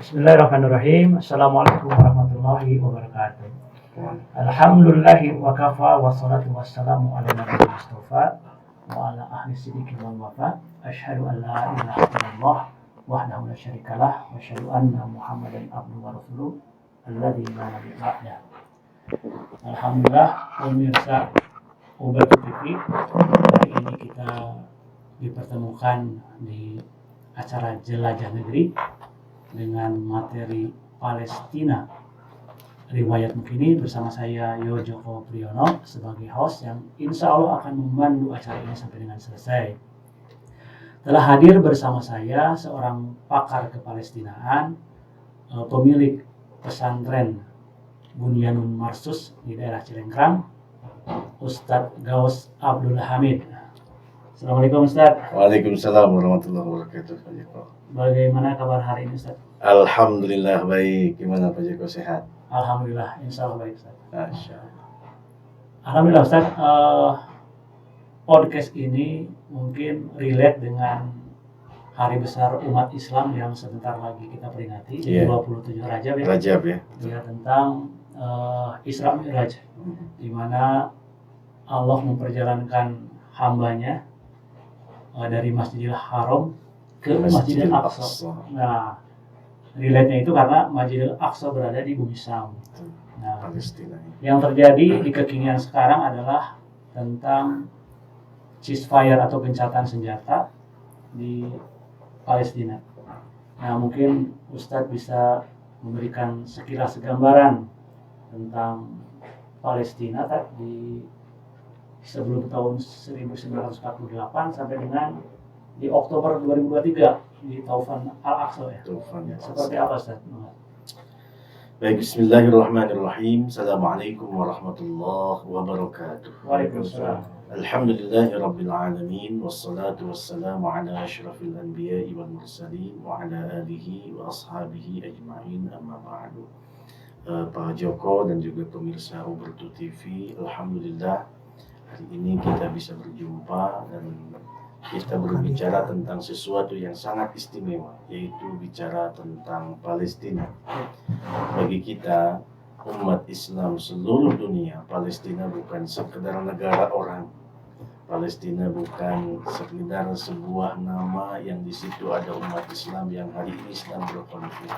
Bismillahirrahmanirrahim. Assalamualaikum warahmatullahi wabarakatuh. Alhamdulillahi wa kafa wa salatu wassalamu ala nabiyil mustafa wa ala ahli siddiqi wal wafa. Asyhadu an la ilaha illallah wahdahu la syarikalah wa asyhadu anna Muhammadan abduhu wa rasuluh alladzi la nabiyya ba'dah. Alhamdulillah pemirsa Ubatu TV, hari ini kita dipertemukan di acara Jelajah Negeri dengan materi Palestina Riwayat Mukini bersama saya Yojoko Priyono sebagai host yang insya Allah akan memandu acara ini sampai dengan selesai. Telah hadir bersama saya seorang pakar kepalestinaan, pemilik pesantren Bunyanun Marsus di daerah Cilengkrang, Ustadz Gaus Abdul Hamid. Assalamualaikum Ustadz. Waalaikumsalam warahmatullahi wabarakatuh. Bagaimana kabar hari ini Ustadz? Alhamdulillah baik. Gimana Pak Joko, sehat? Alhamdulillah, insya Allah baik Ustadz. Masya Allah. Alhamdulillah Ustadz, podcast ini mungkin relate dengan hari besar umat Islam yang sebentar lagi kita peringati, 27 Rajab ya. Rajab ya. Ya, tentang Isra Mi'raj, di mana Allah memperjalankan hambanya dari Masjidil Haram ke Masjidil Aqsa. Nah, relate-nya itu karena Masjidil Aqsa berada di bumi Syam. Nah, Palestina. yang terjadi di kekinian sekarang adalah tentang ceasefire atau gencatan senjata di Palestina. Nah, mungkin Ustadz bisa memberikan sekilas gambaran tentang Palestina di sebelum tahun 1948 sampai dengan di Oktober 2023 di Taufan Al-Aqsa ya. Seperti apa Ustaz? Baik, bismillahirrahmanirrahim. Assalamualaikum warahmatullahi wabarakatuh. Waalaikumsalam. Alhamdulillahi rabbil alamin, wassalatu wassalamu ala asyrafil anbiya'i wal mursalin wa ala alihi wa ashabihi ajma'in, amma ba'du. Pak Joko dan juga pemirsa Ubatu TV, alhamdulillah hari ini kita bisa berjumpa dan kita berbicara tentang sesuatu yang sangat istimewa, yaitu bicara tentang Palestina. Bagi kita umat Islam seluruh dunia, Palestina bukan sekedar negara orang. Palestina bukan sekedar sebuah nama yang di situ ada umat Islam yang hari ini sedang berkonflik.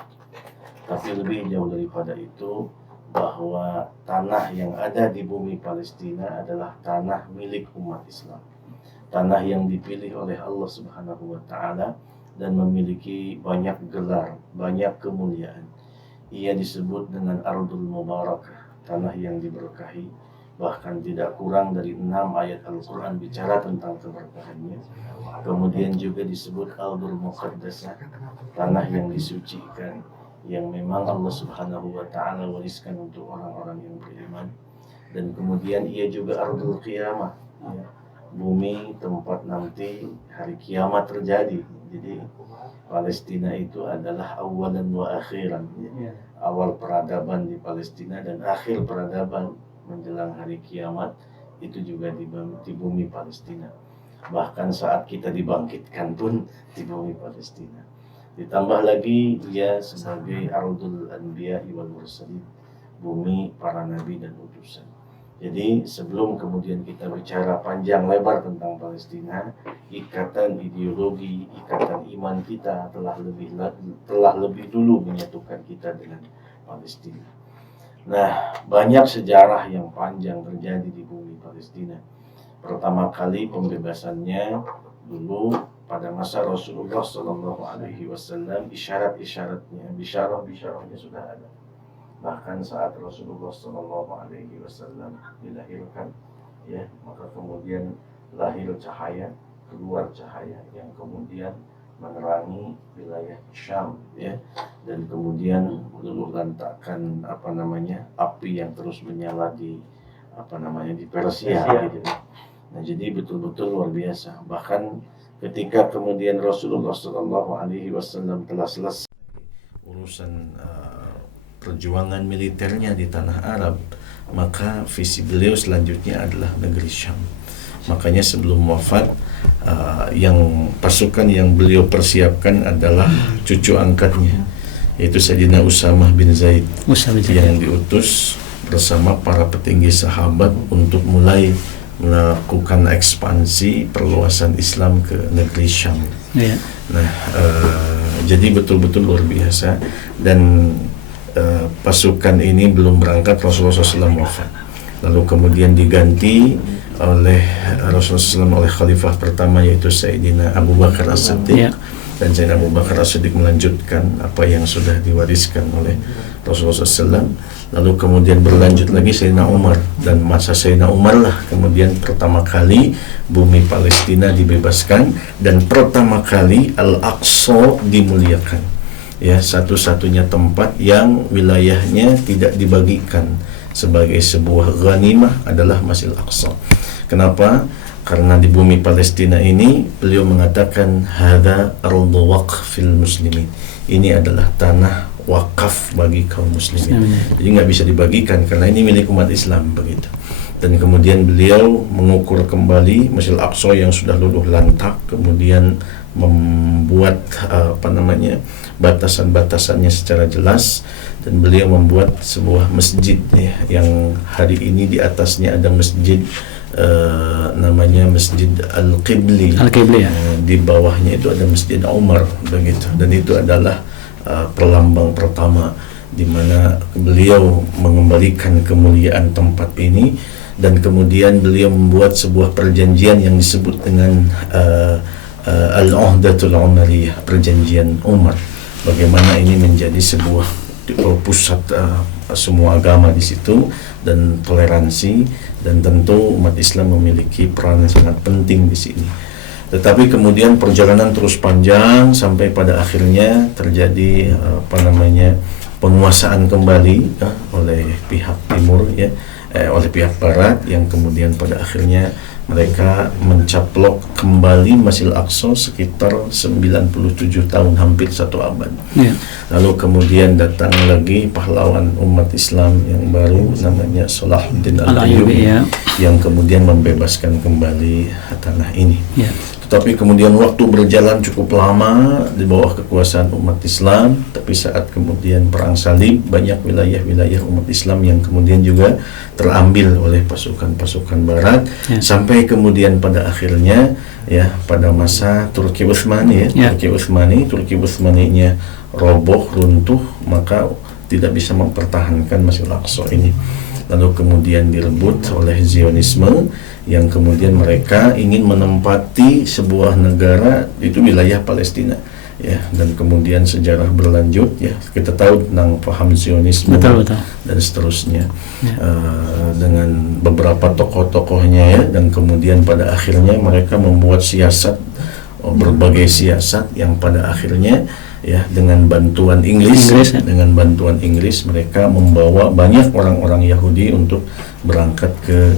Tapi lebih jauh daripada itu, bahwa tanah yang ada di bumi Palestina adalah tanah milik umat Islam. Tanah yang dipilih oleh Allah Subhanahu wa Ta'ala dan memiliki banyak gelar, banyak kemuliaan. Ia disebut dengan Ardul Mubarakah, tanah yang diberkahi. Bahkan tidak kurang dari 6 ayat Al-Quran bicara tentang keberkahannya. Kemudian juga disebut Ardul Muqaddasah, tanah yang disucikan, yang memang Allah Subhanahu wa Ta'ala wariskan untuk orang-orang yang beriman. Dan kemudian ia juga Ardul Qiyamah, ya, bumi tempat nanti hari kiamat terjadi. Jadi Palestina itu adalah awalan wa akhiran, ya. Awal peradaban di Palestina dan akhir peradaban menjelang hari kiamat itu juga di bumi Palestina. Bahkan saat kita dibangkitkan pun di bumi Palestina. Ditambah lagi dia sebagai Ardul Anbiya wal Mursalin, bumi para nabi dan utusan. Jadi sebelum kemudian kita bicara panjang lebar tentang Palestina, ikatan ideologi, ikatan iman kita telah lebih dulu menyatukan kita dengan Palestina. Nah, banyak sejarah yang panjang terjadi di bumi Palestina. Pertama kali pembebasannya dulu pada masa Rasulullah Sallallahu Alaihi Wasallam, isyarat-isyaratnya, bisyarah-bisyarahnya sudah ada. Bahkan saat Rasulullah Sallallahu Alaihi Wasallam dilahirkan, ya, maka kemudian lahir cahaya, keluar cahaya yang kemudian menerangi wilayah Syam, ya, dan kemudian luluh lantakan api yang terus menyala di di Persia, gitu. Nah, jadi betul-betul luar biasa. Bahkan ketika kemudian Rasulullah Sallallahu Alaihi Wasallam telah selesai urusan perjuangan militernya di tanah Arab, maka visi beliau selanjutnya adalah negeri Syam. Makanya sebelum wafat, yang pasukan yang beliau persiapkan adalah cucu angkatnya, yaitu Sayyidina Usamah bin Zaid yang Yang diutus bersama para petinggi sahabat untuk mulai melakukan ekspansi perluasan Islam ke negeri Syam. ya. Nah, jadi betul-betul luar biasa, dan pasukan ini belum berangkat Rasulullah SAW wafat. Lalu kemudian diganti oleh Rasulullah SAW oleh khalifah pertama, yaitu Sayyidina Abu Bakar As-Siddiq. Ya. Dan Sayyidina Abu Bakar As-Siddiq melanjutkan apa yang sudah diwariskan oleh Rasulullah SAW. Lalu kemudian berlanjut lagi Sayyidina Umar, dan masa Sayyidina Umar lah kemudian pertama kali bumi Palestina dibebaskan dan pertama kali Al-Aqsa dimuliakan. Ya, satu-satunya tempat yang wilayahnya tidak dibagikan sebagai sebuah ghanimah adalah Masjidil Aqsa. Kenapa? Karena di bumi Palestina ini beliau mengatakan hadza ardu waqfil muslimin. Ini adalah tanah wakaf bagi kaum muslimin. Jadi nggak bisa dibagikan karena ini milik umat Islam begitu. Dan kemudian beliau mengukur kembali Masjidil Aqsa yang sudah luluh lantak, kemudian membuat batasan-batasannya secara jelas, dan beliau membuat sebuah masjid ya, yang hari ini di atasnya ada masjid namanya Masjid Al-Qibli. Al-Qibli ya. Di bawahnya itu ada Masjid Umar begitu, dan itu adalah perlambang pertama di mana beliau mengembalikan kemuliaan tempat ini. Dan kemudian beliau membuat sebuah perjanjian yang disebut dengan Al-Uhdatul Umariyah, perjanjian Umar, bagaimana ini menjadi sebuah pusat semua agama di situ dan toleransi, dan tentu umat Islam memiliki peran yang sangat penting di sini. Tetapi kemudian perjalanan terus panjang sampai pada akhirnya terjadi penguasaan kembali oleh pihak timur ya, oleh pihak barat, yang kemudian pada akhirnya mereka mencaplok kembali Masjidil Aqsa sekitar 97 tahun, hampir 1 abad. Ya. Lalu kemudian datang lagi pahlawan umat Islam yang baru namanya Salahuddin Al-Ayyubi ya. yang kemudian membebaskan kembali tanah ini. Ya. Tetapi kemudian waktu berjalan cukup lama di bawah kekuasaan umat Islam, tapi saat kemudian perang salib, banyak wilayah-wilayah umat Islam yang kemudian juga terambil oleh pasukan-pasukan barat, ya. Sampai kemudian pada akhirnya ya pada masa Turki Utsmani ya. Turki Utsmaninya roboh, runtuh, maka tidak bisa mempertahankan Masjidil Aqsa ini. Lalu kemudian direbut oleh Zionisme, yang kemudian mereka ingin menempati sebuah negara, itu wilayah Palestina ya. Dan kemudian sejarah berlanjut ya, kita tahu tentang paham Zionisme betul. dan seterusnya Ya. dengan beberapa tokoh-tokohnya ya. Dan kemudian pada akhirnya mereka membuat siasat, berbagai siasat yang pada akhirnya ya dengan bantuan Inggris ya. Dengan bantuan Inggris mereka membawa banyak orang-orang Yahudi untuk berangkat ke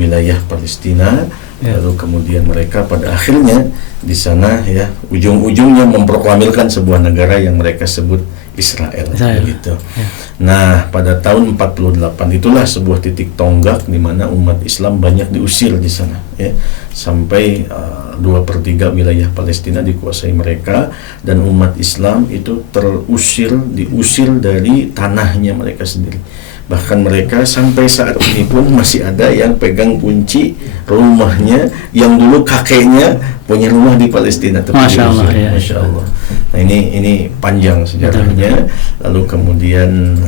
wilayah Palestina, ya. Lalu kemudian mereka pada akhirnya di sana ya ujung-ujungnya memproklamirkan sebuah negara yang mereka sebut Israel. Begitu. Ya. Nah, pada tahun 48 itulah sebuah titik tonggak di mana umat Islam banyak diusir di sana ya, sampai 2/3 wilayah Palestina dikuasai mereka, dan umat Islam itu diusir dari tanahnya mereka sendiri. Bahkan mereka sampai saat ini pun masih ada yang pegang kunci rumahnya yang dulu kakeknya punya rumah di Palestina. Masya Allah, ya. Masya Allah. Nah ini panjang sejarahnya. Lalu kemudian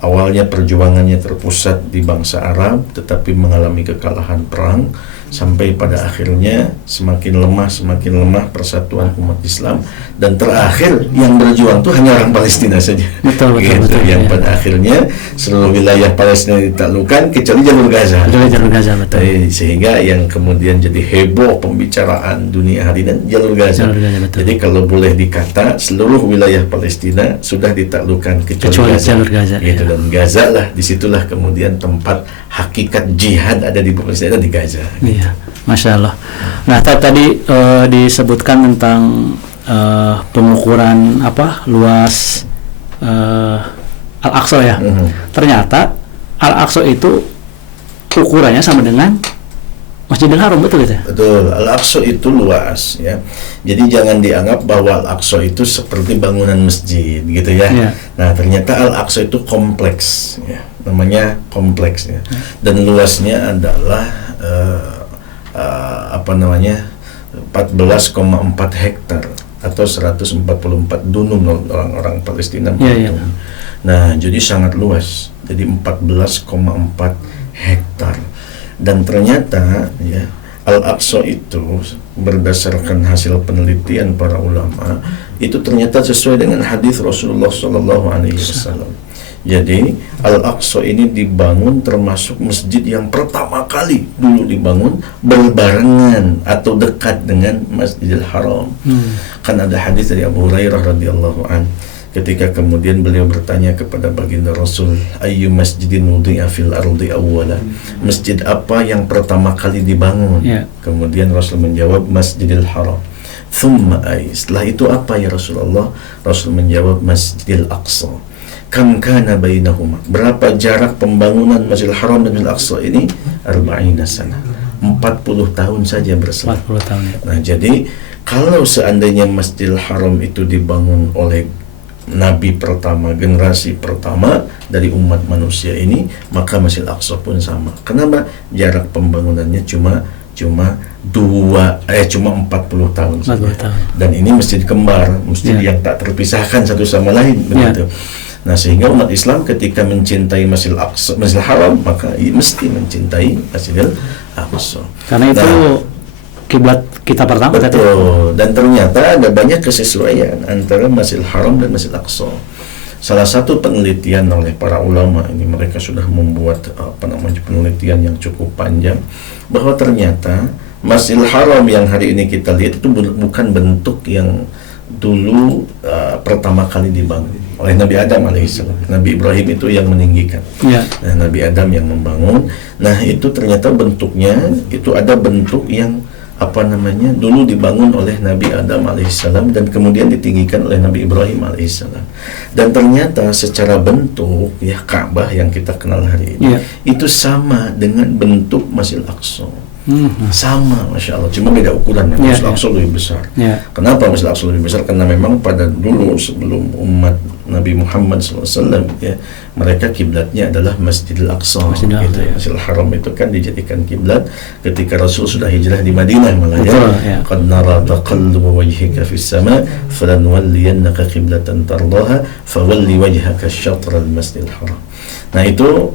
awalnya perjuangannya terpusat di bangsa Arab, tetapi mengalami kekalahan perang, sampai pada akhirnya semakin lemah persatuan umat Islam, dan terakhir yang berjuang itu hanya orang Palestina saja. Betul, yang pada akhirnya seluruh wilayah Palestina ditaklukkan kecuali jalur Gaza. Betul. Sehingga yang kemudian jadi heboh pembicaraan dunia hari ini jalur Gaza. Jadi kalau boleh dikata seluruh wilayah Palestina sudah ditaklukkan kecuali Gaza. Jalur Gaza. Gitu. Dan Gaza lah, disitulah kemudian tempat hakikat jihad ada di Palestina, di Gaza. Iya, Masya Allah. Nah, tadi disebutkan tentang pengukuran luas Al-Aqsa ya. Ternyata Al-Aqsa itu ukurannya sama dengan Masjidil Haram, betul itu? Betul, Al-Aqsa itu luas ya. Jadi jangan dianggap bahwa Al-Aqsa itu seperti bangunan masjid gitu ya. Nah, ternyata Al-Aqsa itu kompleks ya. Namanya kompleks ya. Dan luasnya adalah 14,4 hektar atau 144 dunum orang-orang Palestina. Nah, jadi sangat luas. Jadi 14,4 hektar. Dan ternyata ya, Al-Aqsa itu berdasarkan hasil penelitian para ulama itu ternyata sesuai dengan hadis Rasulullah SAW. Jadi Al-Aqsa ini dibangun termasuk masjid yang pertama kali dulu dibangun berbarengan atau dekat dengan Masjidil Haram. Kan ada hadis dari Abu Hurairah radhiyallahu an, ketika kemudian beliau bertanya kepada baginda Rasul, ayyu masjidin wudi'a fil ardi awwala, masjid apa yang pertama kali dibangun? Kemudian Rasul menjawab, Masjidil Haram. Thumma ay, setelah itu apa ya Rasulullah? Rasul menjawab, Masjidil Aqsa. Kam kana bainahuma, berapa jarak pembangunan Masjidil Haram dan Masjidil Aqsa ini? 40 sana, 40 tahun saja berselang. 40 tahun. Nah, jadi kalau seandainya Masjidil Haram itu dibangun oleh Nabi pertama, generasi pertama dari umat manusia ini, maka Masjid Al-Aqsa pun sama. Kenapa? Jarak pembangunannya cuma 40 tahun saja. Dan ini masjid kembar, masjid yang tak terpisahkan satu sama lain, begitu. Nah, sehingga umat Islam ketika mencintai Masjid Al-Aqsa, Masjid Haram, maka mesti mencintai Masjid Al-Aqsa. Karena itu kiblat kita pertama. Betul. Dan ternyata ada banyak kesesuaian antara Masjidil Haram dan Masjid Aqsa. Salah satu penelitian oleh para ulama ini, mereka sudah membuat penelitian yang cukup panjang, bahwa ternyata Masjidil Haram yang hari ini kita lihat itu bukan bentuk yang dulu pertama kali dibangun oleh Nabi Adam alaihissalam. Nabi Ibrahim itu yang meninggikan. Nah, Nabi Adam yang membangun. Nah, itu ternyata bentuknya itu ada bentuk yang dulu dibangun oleh Nabi Adam alaihissalam dan kemudian ditinggikan oleh Nabi Ibrahim alaihissalam. Dan ternyata secara bentuk ya, Ka'bah yang kita kenal hari ini itu sama dengan bentuk Masjid Al-Aqsa. Sama, Masya Allah, cuma beda ukuran. Masjid Al-Aqsa lebih besar. Kenapa Masjid Al-Aqsa lebih besar? Karena memang pada dulu sebelum umat Nabi Muhammad SAW ya, mereka kiblatnya adalah Masjidil Aqsa. Masjidil Haram itu kan dijadikan kiblat ketika Rasul sudah hijrah di Madinah malah ya. Qad nara taqalluba wajhika fis sama falanwalliyannaka qiblatan tardaha fawalli wajhaka syatral Masjidil Haram. Nah, itu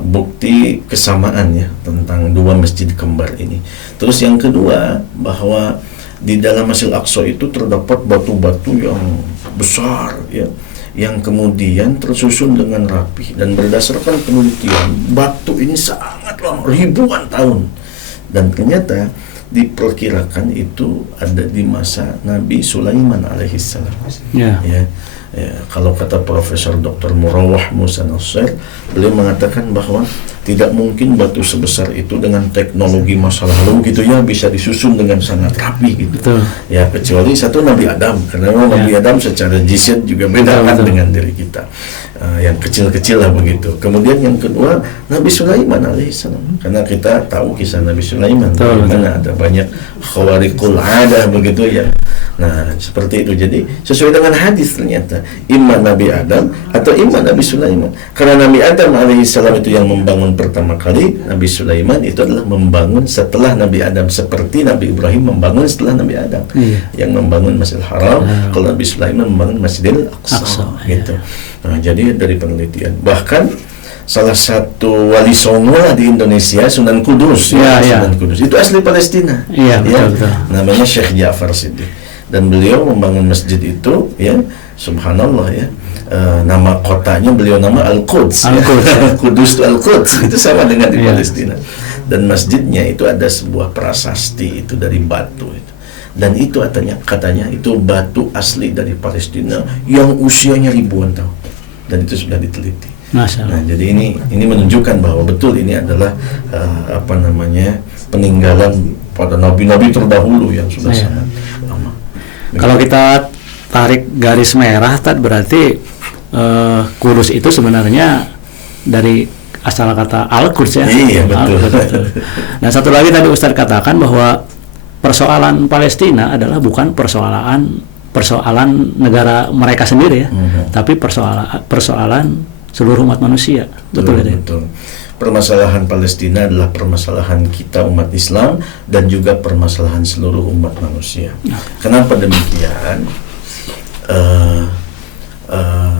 bukti kesamaan ya tentang dua masjid kembar ini. Terus yang kedua, bahwa di dalam Masjid Al-Aqsa itu terdapat batu-batu yang besar ya, yang kemudian tersusun dengan rapi, dan berdasarkan penelitian batu ini sangat lama, ribuan tahun, dan ternyata diperkirakan itu ada di masa Nabi Sulaiman alaihissalam. Kalau kata Profesor Dr. Murawah Musa Nasir, beliau mengatakan bahwa tidak mungkin batu sebesar itu dengan teknologi masa lalu gitu ya bisa disusun dengan sangat rapi gitu. Ya, kecuali satu Nabi Adam, karena Nabi Adam secara jisad juga beda dengan diri kita. Yang kecil-kecil lah begitu. Kemudian yang kedua Nabi Sulaiman alaihissalam, karena kita tahu kisah Nabi Sulaiman, di mana ada banyak khawariqul adah begitu ya. Nah, seperti itu. Jadi sesuai dengan hadis ternyata imma Nabi Adam atau imma Nabi Sulaiman. Karena Nabi Adam alaihissalam itu yang membangun pertama kali, Nabi Sulaiman itu adalah membangun setelah Nabi Adam, seperti Nabi Ibrahim membangun setelah Nabi Adam yang membangun Masjidil Haram. Kalau Nabi Sulaiman membangun Masjidil Aqsa gitu. Nah, jadi dari penelitian, bahkan salah satu wali songo di Indonesia, Sunan Kudus, Sunan Kudus itu asli Palestina, betul. Namanya Syekh Ja'far Siddiq, dan beliau membangun masjid itu ya, subhanallah ya. Nama kotanya beliau nama Al-Quds, Kudus itu Al-Quds, itu sama dengan di Palestina. Dan masjidnya itu ada sebuah prasasti itu dari batu itu. Dan itu katanya itu batu asli dari Palestina yang usianya ribuan tahun, dan itu sudah diteliti. Nah, jadi ini menunjukkan bahwa betul ini adalah peninggalan pada nabi-nabi terdahulu yang sudah sangat lama. Kalau kita tarik garis merah, berarti Kudus itu sebenarnya dari asal kata Al-Quds ya. Iya, betul. Al-Quds. Nah, satu lagi tadi Ustaz katakan bahwa persoalan Palestina adalah bukan persoalan negara mereka sendiri ya, tapi persoalan seluruh umat manusia. Betul ya? Betul. Permasalahan Palestina adalah permasalahan kita umat Islam dan juga permasalahan seluruh umat manusia. Kenapa demikian?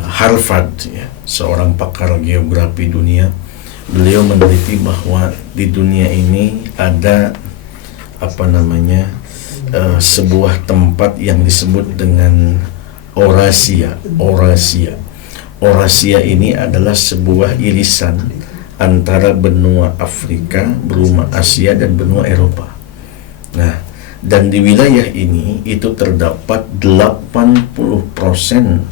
Harvard ya, seorang pakar geografi dunia, beliau meneliti bahwa di dunia ini ada sebuah tempat yang disebut dengan Eurasia. Eurasia ini adalah sebuah irisan antara benua Afrika, benua Asia dan benua Eropa. Nah, dan di wilayah ini itu terdapat 80%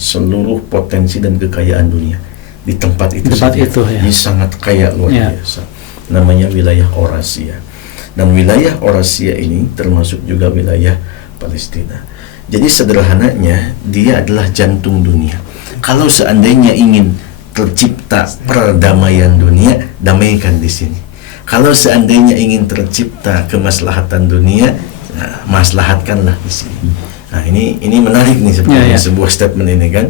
seluruh potensi dan kekayaan dunia di tempat itu saja. Ya. Ini sangat kaya luar biasa. Namanya wilayah Eurasia. Dan wilayah Eurasia ini termasuk juga wilayah Palestina. Jadi sederhananya dia adalah jantung dunia. Kalau seandainya ingin tercipta perdamaian dunia, damaikan di sini. Kalau seandainya ingin tercipta kemaslahatan dunia, maslahatkanlah di sini. Nah, ini menarik nih sebenarnya sebuah statement ini kan.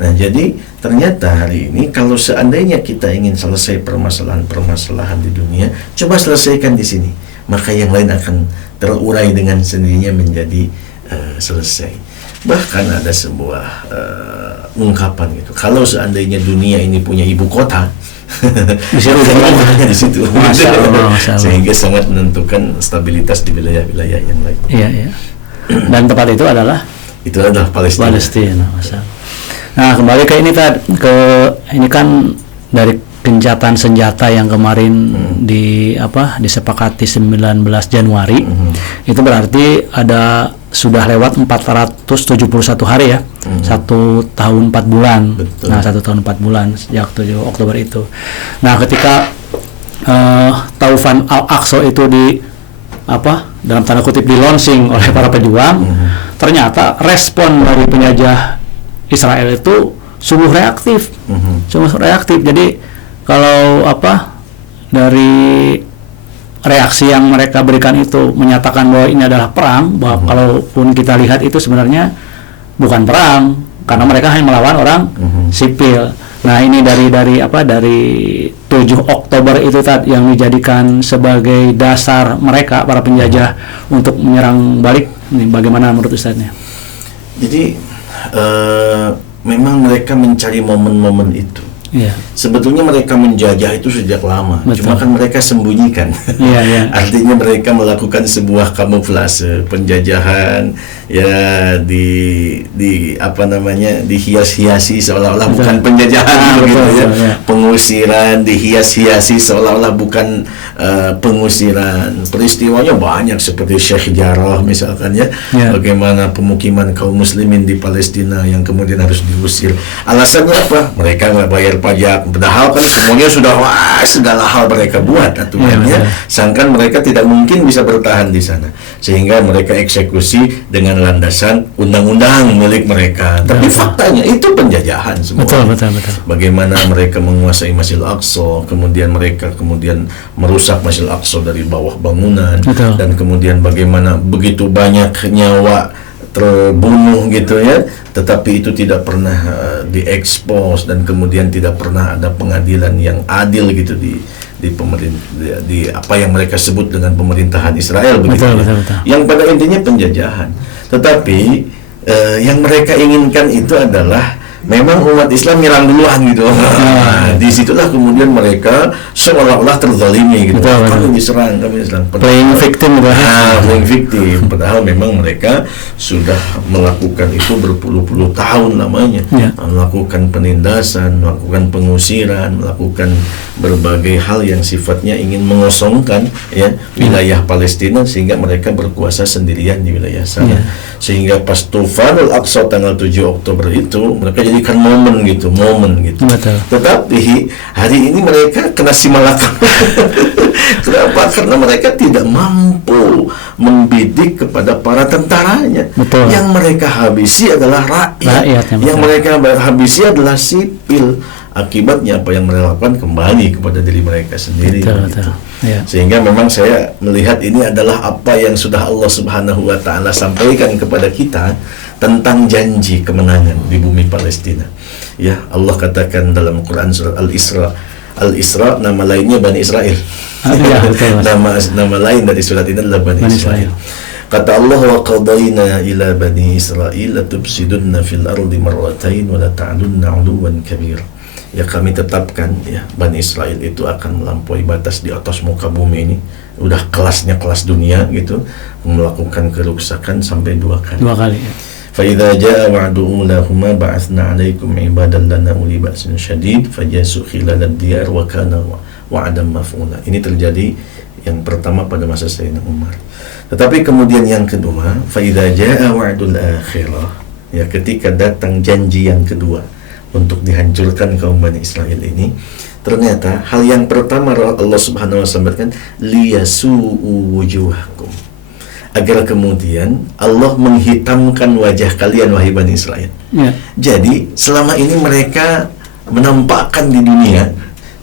Nah, jadi ternyata hari ini kalau seandainya kita ingin selesai permasalahan di dunia, coba selesaikan di sini. Maka yang lain akan terurai dengan sendirinya menjadi selesai. Bahkan ada sebuah ungkapan gitu. Kalau seandainya dunia ini punya ibu kota, di situ. Masya Allah. Sehingga sangat menentukan stabilitas di wilayah-wilayah yang lain. Iya. Dan tempat itu adalah Palestina. Masya Allah. Nah, kembali ke ini kan dari gencatan senjata yang kemarin disepakati 19 Januari. Itu berarti sudah lewat 471 hari ya. 1 tahun 4 bulan. Betul. Nah, 1 tahun 4 bulan sejak 7 Oktober itu. Nah, ketika Taufan Al-Aqsa itu dalam tanda kutip di launching oleh para pejuang, ternyata respon dari penjajah Israel itu sungguh reaktif. Jadi kalau dari reaksi yang mereka berikan itu menyatakan bahwa ini adalah perang, bahwa kalaupun kita lihat itu sebenarnya bukan perang karena mereka hanya melawan orang sipil. Nah, ini dari 7 Oktober itu yang dijadikan sebagai dasar mereka para penjajah untuk menyerang balik. Ini bagaimana menurut Ustaznya? Jadi memang mereka mencari momen-momen itu. Yeah. Sebetulnya mereka menjajah itu sejak lama. Betul. Cuma kan mereka sembunyikan. Artinya mereka melakukan sebuah kamuflase penjajahan ya dihias-hiasi seolah-olah bukan penjajahan gitu ya. Pengusiran dihias-hiasi seolah-olah bukan pengusiran. Peristiwanya banyak seperti Sheikh Jarrah misalkan ya. Bagaimana pemukiman kaum muslimin di Palestina yang kemudian harus diusir. Alasannya apa? Mereka nggak bayar pajak, padahal kan semuanya sudah segala hal mereka buat aturannya, sangkan mereka tidak mungkin bisa bertahan di sana, sehingga mereka eksekusi dengan landasan undang-undang milik mereka. Tapi faktanya itu penjajahan semua. Betul. Bagaimana mereka menguasai Masjidil Aqsa, kemudian mereka merusak Masjidil Aqsa dari bawah bangunan, dan kemudian bagaimana begitu banyak nyawa terbunuh gitu ya, tetapi itu tidak pernah diekspos dan kemudian tidak pernah ada pengadilan yang adil gitu di pemerintah, di apa yang mereka sebut dengan pemerintahan Israel begitu. Betul. Yang pada intinya penjajahan. Tetapi yang mereka inginkan itu adalah memang umat Islam nyerang duluan gitu. Disitulah kemudian mereka seolah-olah terzalimi gitu. Kami diserang. Playing victim. Playing victim. Padahal memang mereka sudah melakukan itu berpuluh-puluh tahun lamanya. Melakukan penindasan, melakukan pengusiran, melakukan berbagai hal yang sifatnya ingin mengosongkan ya wilayah Palestina sehingga mereka berkuasa sendirian di wilayah sana. Sehingga pas Tufan Al-Aqsa tanggal 7 Oktober itu mereka jadi dijadikan momen gitu. Betul. Tetapi hari ini mereka kena simalakam. Kenapa? Karena mereka tidak mampu membidik kepada para tentaranya. Betul. Yang mereka habisi adalah rakyat. Yang mereka habisi adalah sipil. Akibatnya apa yang mereka lakukan kembali kepada diri mereka sendiri. Betul. Ya. Sehingga memang saya melihat ini adalah apa yang sudah Allah Subhanahu wa Ta'ala sampaikan kepada kita tentang janji kemenangan di bumi Palestina. Ya, Allah katakan dalam Quran surat Al-Isra, nama lainnya Bani Israel. Ya, betul. nama lain dari surat ini adalah Bani Israel. Kata Allah, wa qadayna ila Bani Israel latufsidunna fil ardi marratain wa la ta'lunna 'uluwan kabira. Ya, kami tetapkan ya Bani Israel itu akan melampaui batas di atas muka bumi ini. Udah kelasnya kelas dunia gitu, melakukan kerusakan sampai 2 kali. 2 kali. Ya. Fa idza jaa wa'du ulahuma ba'athna 'alaikum 'ibadan lana uli ba'sin syadid fajasu khilalad diyar wa kana wa'dan maf'ula. Ini terjadi yang pertama pada masa Sayyidina Umar. Tetapi kemudian yang kedua, fa idza jaa wa'dul akhirah, ya ketika datang janji yang kedua untuk dihancurkan kaum Bani Israel ini, ternyata hal yang pertama Allah Subhanahu wa Ta'ala sampaikan liyasu'u wujuhakum, agar kemudian Allah menghitamkan wajah kalian wahai Bani Israel. Ya. Jadi selama ini mereka menampakkan di dunia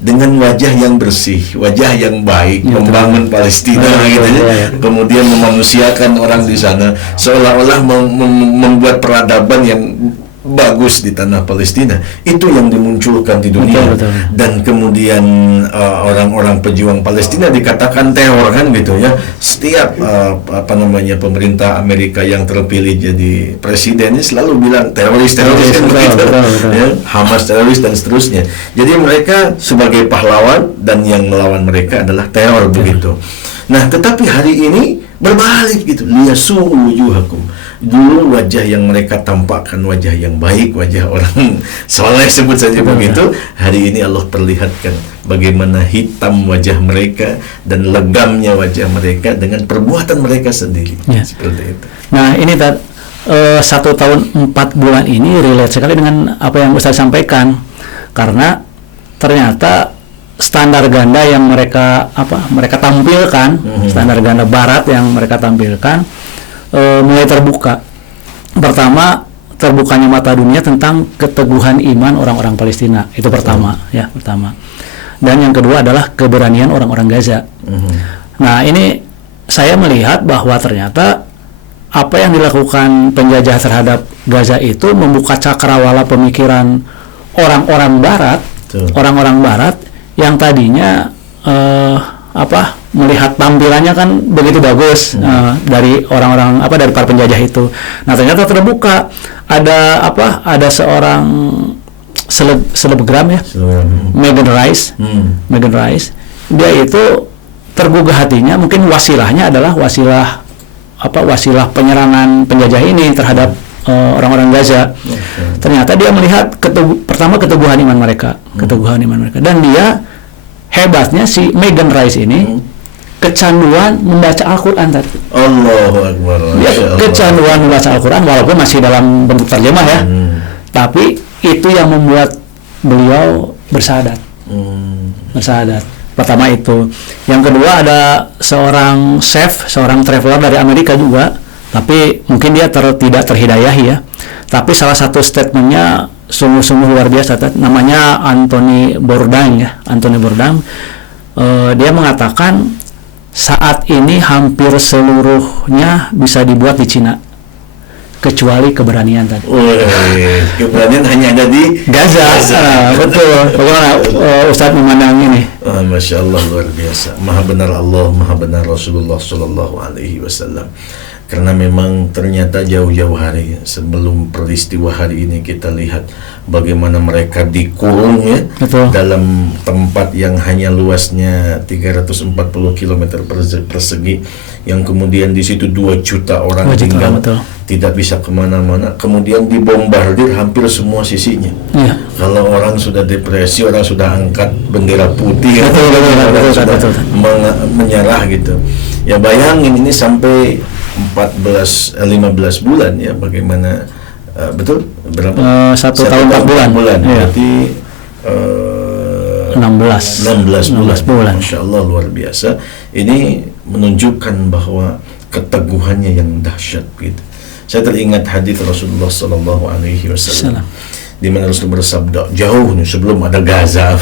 dengan wajah yang bersih, wajah yang baik, ya, membangun Palestina gitu ya. Kemudian memanusiakan orang di sana, seolah-olah membuat peradaban yang bagus di tanah Palestina. Itu yang dimunculkan di dunia. Betul. Dan kemudian orang-orang pejuang Palestina dikatakan teror kan gitu ya. Setiap pemerintah Amerika yang terpilih jadi presiden ini selalu bilang teroris kan begitu. Ya, Hamas teroris dan seterusnya. Jadi mereka sebagai pahlawan dan yang melawan mereka adalah teror begitu. Nah, tetapi hari ini berbalik gitu. Liyasu'u wujuhakum. Dulu wajah yang mereka tampakkan wajah yang baik, wajah orang soleh sebut saja begitu. Hari ini Allah perlihatkan bagaimana hitam wajah mereka dan legamnya wajah mereka dengan perbuatan mereka sendiri. Ya. Seperti itu. Nah, ini 1 tahun 4 bulan ini relate sekali dengan apa yang Ustaz sampaikan, karena ternyata standar ganda yang mereka tampilkan, standar ganda Barat yang mereka tampilkan mulai terbuka. Pertama, terbukanya mata dunia tentang keteguhan iman orang-orang Palestina. Itu pertama. Dan yang kedua adalah keberanian orang-orang Gaza. Nah, ini saya melihat bahwa ternyata apa yang dilakukan penjajah terhadap Gaza itu membuka cakrawala pemikiran orang-orang Barat, orang-orang Barat yang tadinya melihat tampilannya kan begitu bagus dari orang-orang dari para penjajah itu. Nah, ternyata terbuka ada seorang selebgram ya, Megan Rice. Dia itu tergugah hatinya, mungkin wasilahnya adalah wasilah penyerangan penjajah ini terhadap orang-orang Gaza. Ternyata dia melihat pertama keteguhan iman mereka, dan dia hebatnya si Megan Rice ini kecanduan membaca Al-Quran tadi. Allahu Akbar. Dia kecanduan membaca Al-Quran walaupun masih dalam bentuk terjemah ya. Tapi itu yang membuat beliau bersahadat. Pertama itu. Yang kedua ada seorang chef, seorang traveler dari Amerika juga, tapi mungkin dia tidak terhidayahi ya. Tapi salah satu statementnya sungguh-sungguh luar biasa. Namanya Anthony Bourdain. Dia mengatakan saat ini hampir seluruhnya bisa dibuat di Cina, kecuali keberanian tadi. Keberanian hanya ada di Gaza. Betul. Bagaimana Ustadz memandang ini? Masya Allah, luar biasa. Maha benar Allah, maha benar Rasulullah Sallallahu Alaihi Wasallam. Karena memang ternyata jauh-jauh hari sebelum peristiwa hari ini kita lihat bagaimana mereka dikurung ya. Betul. Dalam tempat yang hanya luasnya 340 km persegi, yang kemudian di situ 2 juta orang tinggal, tidak bisa kemana-mana, kemudian dibombardir hampir semua sisinya. Ya. Kalau orang sudah depresi, orang sudah angkat bendera putih, orang sudah menyerah gitu. Ya bayangin ini sampai 15 bulan ya, bagaimana betul berapa? 1 tahun 4 bulan. Iya. Berarti 16 bulan. Masya Allah, luar biasa. Ini menunjukkan bahwa keteguhannya yang dahsyat gitu. Saya teringat hadis Rasulullah Sallallahu Alaihi Wasallam di mana Rasul bersabda jauh sebelum ada Gaza,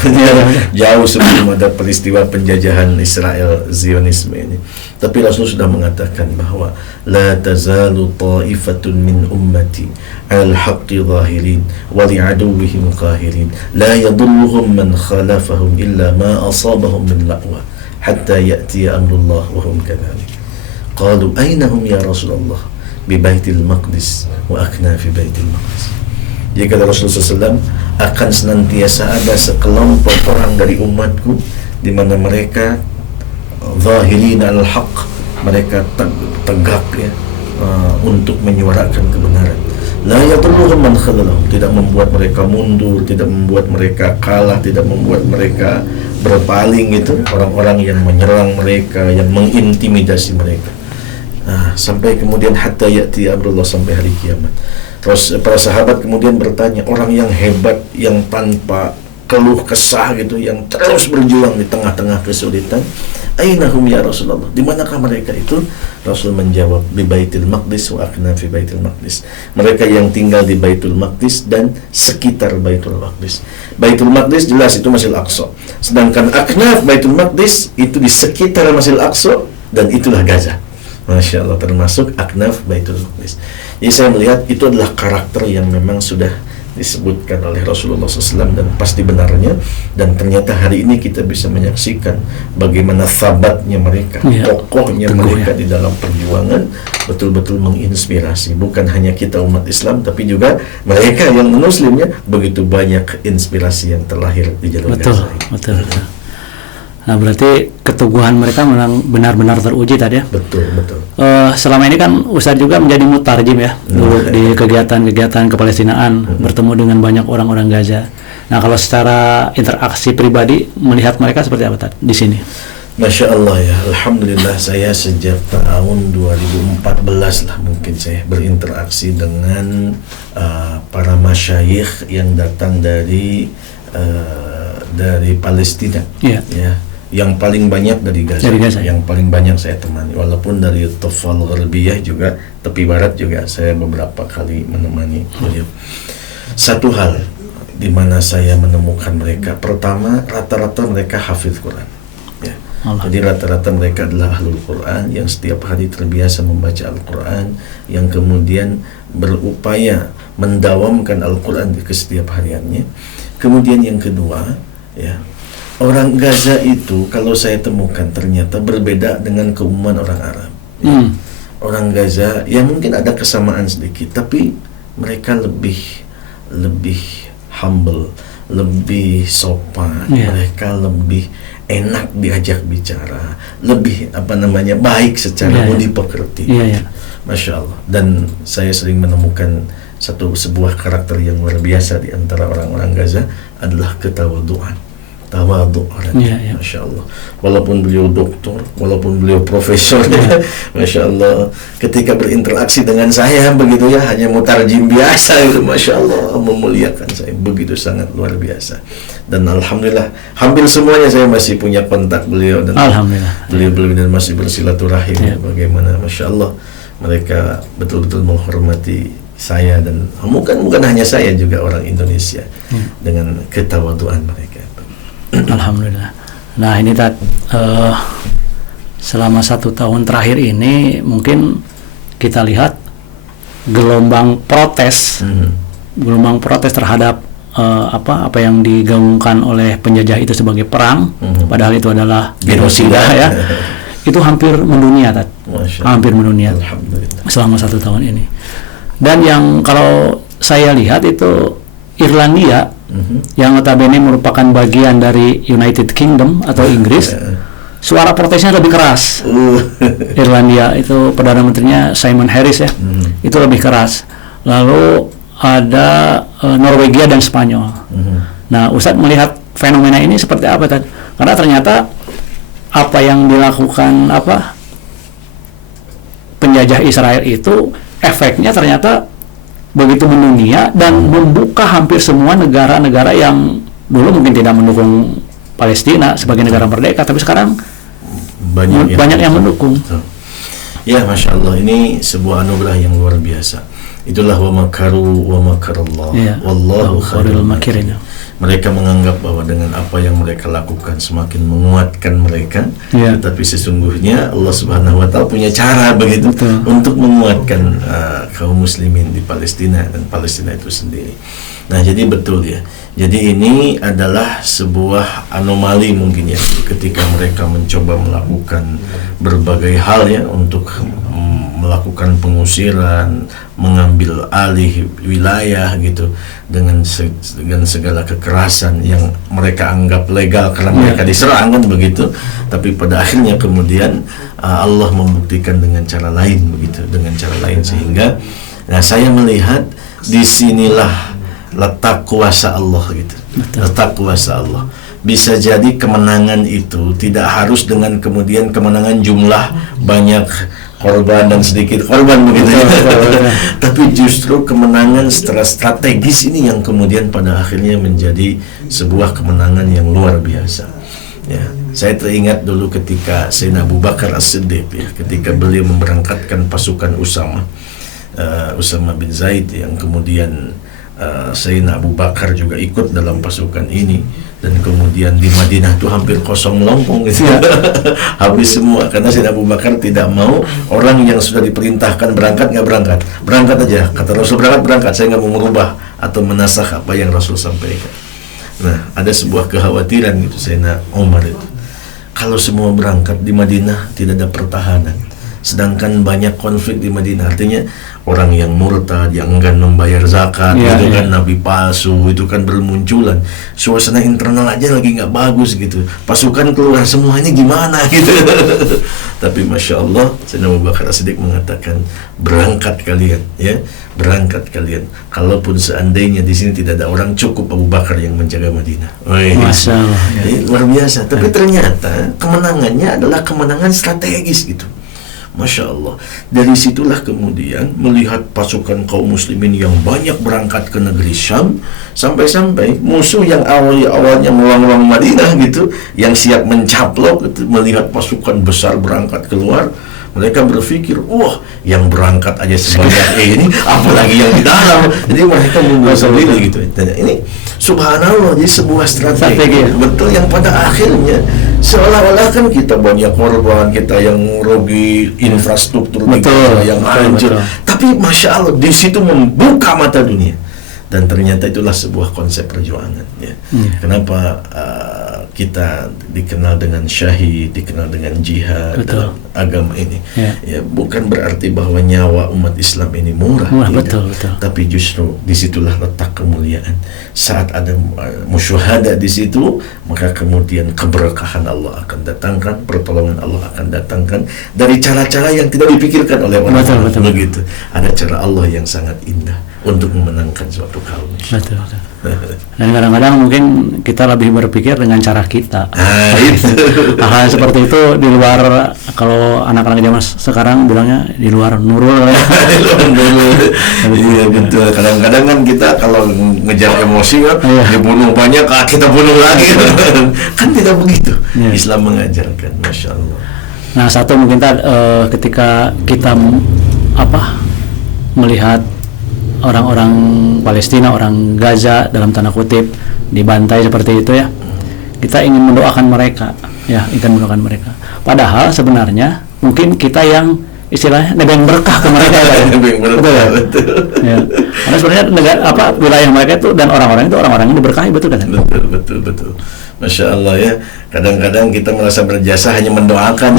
jauh sebelum ada peristiwa penjajahan Israel Zionisme ini. Tapi Rasul sudah mengatakan bahwa la tazalu ta'ifatun min ummati 'alal haqqi zahirin wa li'aduwwihim qahirin la yadurruhum man khalafahum illa ma asabahum min laqwa hatta ya'ti amrullah wa hum kadhalik. Qalu aina hum ya Rasulullah? Bi Baitil Maqdis wa akna fi Baitil Maqdis. Jadi kata Rasulullah SAW, akan senantiasa ada sekelompok orang dari umatku di mana mereka zahirin al-haq, mereka tegak ya, untuk menyuarakan kebenaran. La yadurruhum man khadhalahum, tidak membuat mereka mundur, tidak membuat mereka kalah, tidak membuat mereka berpaling itu orang-orang yang menyerang mereka, yang mengintimidasi mereka. Nah, sampai kemudian hatta ya'ti amrullah, sampai hari kiamat. Terus para sahabat kemudian bertanya, orang yang hebat, yang tanpa keluh kesah gitu, yang terus berjuang di tengah-tengah kesulitan, ainahum ya Rasulullah, di manakah mereka itu? Rasul menjawab, di Baitul Maqdis wa akna fi Baitul Maqdis, mereka yang tinggal di Baitul Maqdis dan sekitar Baitul Maqdis. Baitul Maqdis jelas itu Masjidil Aqsa, sedangkan aknaf Baitul Maqdis itu di sekitar Masjidil Aqsa, dan itulah Gaza. Masya Allah, termasuk aknaf Baitul Maqdis. Jadi saya melihat itu adalah karakter yang memang sudah disebutkan oleh Rasulullah SAW dan pasti benarnya, dan ternyata hari ini kita bisa menyaksikan bagaimana sahabatnya mereka, tokohnya mereka di dalam perjuangan betul-betul menginspirasi, bukan hanya kita umat Islam tapi juga mereka yang non-muslimnya. Begitu banyak inspirasi yang terlahir di jalur Gaza. Betul. Nah, berarti keteguhan mereka memang benar-benar teruji tadi ya. Betul. Selama ini kan Ustadz juga menjadi mutarjim ya, dulu di kegiatan-kegiatan kepalestinaan, bertemu dengan banyak orang-orang Gaza. Nah, kalau secara interaksi pribadi melihat mereka seperti apa di sini? Masya Allah ya, Alhamdulillah, saya sejak tahun 2014 lah mungkin saya berinteraksi dengan para masyayikh yang datang dari Palestina. Ya. Yang paling banyak dari Gaza, yang paling banyak saya temani, walaupun dari Tufal Gharbiyah juga, tepi barat juga saya beberapa kali menemani beliau. Satu hal di mana saya menemukan mereka, pertama, rata-rata mereka hafiz Quran ya. Jadi rata-rata mereka adalah ahlul Quran yang setiap hari terbiasa membaca Al-Quran, yang kemudian berupaya mendawamkan Al-Quran di setiap hariannya. Kemudian yang kedua ya, orang Gaza itu kalau saya temukan ternyata berbeda dengan keumuman orang Arab. Orang Gaza ya mungkin ada kesamaan sedikit, tapi mereka lebih humble, lebih sopan, mereka lebih enak diajak bicara, lebih baik secara budi pekerti. Masya Allah. Dan saya sering menemukan sebuah karakter yang luar biasa di antara orang-orang Gaza adalah ketawaduan. Tawadhu orangnya, Masya Allah. Walaupun beliau doktor, walaupun beliau profesor, Masya Allah, ketika berinteraksi dengan saya begitu ya, hanya mutarjim biasa itu, Masya Allah, memuliakan saya begitu sangat luar biasa. Dan Alhamdulillah, hampir semuanya saya masih punya kontak beliau, dan beliau masih bersilaturahim. Bagaimana, Masya Allah, mereka betul-betul menghormati saya, dan bukan hanya saya, juga orang Indonesia dengan ketawaduan mereka. Alhamdulillah. Nah, ini selama 1 tahun terakhir ini mungkin kita lihat gelombang protes terhadap apa yang digaungkan oleh penjajah itu sebagai perang, padahal itu adalah genosida ya. Itu hampir mendunia, hampir mendunia selama 1 tahun ini. Dan yang kalau saya lihat itu Irlandia, yang notabene merupakan bagian dari United Kingdom atau Inggris, suara protesnya lebih keras. Irlandia itu Perdana Menterinya Simon Harris ya, itu lebih keras. Lalu ada Norwegia dan Spanyol. Nah, Ustadz melihat fenomena ini seperti apa tadi? Karena ternyata apa yang dilakukan penjajah Israel itu efeknya ternyata begitu mendunia dan membuka hampir semua negara-negara yang dulu mungkin tidak mendukung Palestina sebagai negara merdeka, tapi sekarang banyak yang mendukung. Ya, Masya Allah, ini sebuah anugerah yang luar biasa. Itulah wa makaru wa makarallah, wallahu khairul makirin. Mereka menganggap bahwa dengan apa yang mereka lakukan semakin menguatkan mereka, tetapi sesungguhnya Allah Subhanahu wa Ta'ala punya cara begitu untuk menguatkan kaum muslimin di Palestina dan Palestina itu sendiri. Nah, jadi betul ya. Jadi ini adalah sebuah anomali mungkin ya, ketika mereka mencoba melakukan berbagai hal ya untuk melakukan pengusiran, mengambil alih wilayah gitu dengan segala kekerasan yang mereka anggap legal karena mereka diserang kan begitu. Tapi pada akhirnya kemudian Allah membuktikan dengan cara lain begitu, dengan cara lain sehingga saya melihat disinilah letak kuasa Allah gitu. Letak kuasa Allah. Bisa jadi kemenangan itu tidak harus dengan kemudian kemenangan jumlah banyak korban dan sedikit korban begitu ya. Tapi justru kemenangan secara strategis ini yang kemudian pada akhirnya menjadi sebuah kemenangan yang luar biasa. Ya, saya teringat dulu ketika Sayyidina Abu Bakar As-Siddiq ya, ketika beliau memberangkatkan pasukan Usama bin Zaid yang kemudian Sayyidina Abu Bakar juga ikut dalam pasukan ini, dan kemudian di Madinah itu hampir kosong melompong gitu. Habis semua karena Sayyidina Abu Bakar tidak mau orang yang sudah diperintahkan berangkat nggak berangkat aja, kata Rasul berangkat, saya nggak mau merubah atau menasakh apa yang Rasul sampaikan. Nah, ada sebuah kekhawatiran gitu Sayyidina Umar itu, kalau semua berangkat di Madinah tidak ada pertahanan, sedangkan banyak konflik di Madinah, artinya orang yang murtad, yang enggan membayar zakat, kan nabi palsu, itu kan bermunculan. Suasana internal aja lagi nggak bagus gitu. Pasukan keluar semuanya gimana gitu. Tapi Masya Allah, Sayyidina Abu Bakar As-Siddiq mengatakan, berangkat kalian, ya, berangkat kalian. Kalaupun seandainya di sini tidak ada orang, cukup Abu Bakar yang menjaga Madinah. Masya Allah. Luar biasa. Tapi ternyata kemenangannya adalah kemenangan strategis gitu. Masya Allah. Dari situlah kemudian melihat pasukan kaum muslimin yang banyak berangkat ke negeri Syam, sampai-sampai musuh yang awalnya melawang Madinah gitu, yang siap mencaplok gitu, melihat pasukan besar berangkat keluar, mereka berpikir, wah, yang berangkat aja sebanyak ini, apalagi yang di dalam. Jadi mereka mundur sendiri gitu. Dan ini subhanallah, jadi sebuah strategi. Betul, yang pada akhirnya seolah-olah kan kita banyak korban, kita yang rugi, infrastruktur kita yang hancur. Tapi Masya Allah, di situ membuka mata dunia. Dan ternyata itulah sebuah konsep perjuangan ya. Kenapa kita dikenal dengan syahid, dikenal dengan jihad dalam agama ini ya, bukan berarti bahwa nyawa umat Islam ini murah, betul. Tapi justru disitulah letak kemuliaan. Saat ada musyahada di situ, maka kemudian keberkahan Allah akan datangkan, pertolongan Allah akan datangkan dari cara-cara yang tidak dipikirkan oleh orang. Begitu. Ada cara Allah yang sangat indah untuk memenangkan suatu kaum. Betul. Dan kadang-kadang mungkin kita lebih berpikir dengan cara kita. Hal seperti itu di luar, kalau anak-anak zaman sekarang bilangnya di luar nurul. Iya betul. Kadang-kadang kan kita kalau ngejar emosi kan, dibunuh banyak, kita bunuh lagi. Kan tidak begitu. Islam mengajarkan, Masya Allah. Nah, satu mungkin ketika kita melihat orang-orang Palestina, orang Gaza dalam tanda kutip dibantai seperti itu ya, kita ingin mendoakan mereka ya, padahal sebenarnya mungkin kita yang istilahnya nebeng berkah ke mereka ya. Betul. Ya. Karena sebenarnya wilayah mereka itu dan orang-orang ini diberkahi, betul kan? Betul. Masya Allah ya. Kadang-kadang kita merasa berjasa hanya mendoakan,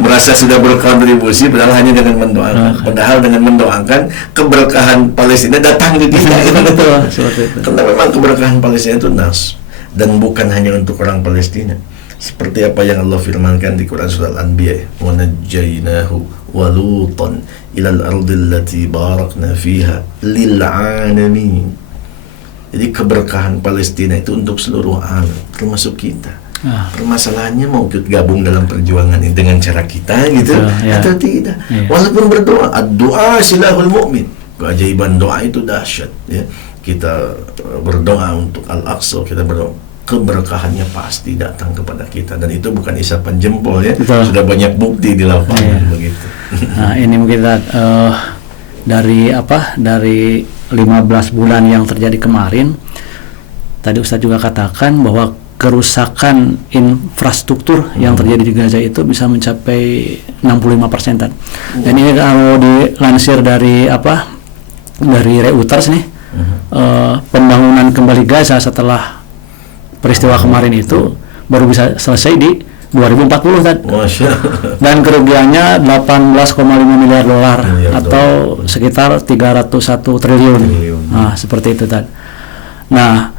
merasa sudah berkontribusi, padahal hanya dengan mendoakan. Padahal dengan mendoakan keberkahan Palestina datang di kita. Betul. Karena memang keberkahan Palestina itu nas, dan bukan hanya untuk orang Palestina. Seperti apa yang Allah firmankan di Quran surah Al-Anbiya, wa najjaynahu wa lutan ilal ardil lati barakna fiha lil alamin. Jadi keberkahan Palestina itu untuk seluruh alam, termasuk kita. Permasalahannya mau ikut gabung dalam perjuangan ini dengan cara kita gitu atau tidak. Walaupun berdoa, doa silahul mu'min. keajaiban doa itu dahsyat ya. Kita berdoa untuk Al-Aqsa, kita berdoa, keberkahannya pasti datang kepada kita, dan itu bukan isapan jempol ya. Betul. Sudah banyak bukti di lapangan begitu. Nah, ini mungkin dari 15 bulan yang terjadi kemarin, tadi Ustadz juga katakan bahwa kerusakan infrastruktur yang terjadi di Gaza itu bisa mencapai 65%. Dan ini kalau dilansir dari Reuters nih, pembangunan kembali Gaza setelah peristiwa kemarin itu baru bisa selesai di 2040 Tad. Dan kerugiannya 18,5 miliar dolar atau sekitar 301 triliun. Nah, seperti itu Tad. Nah,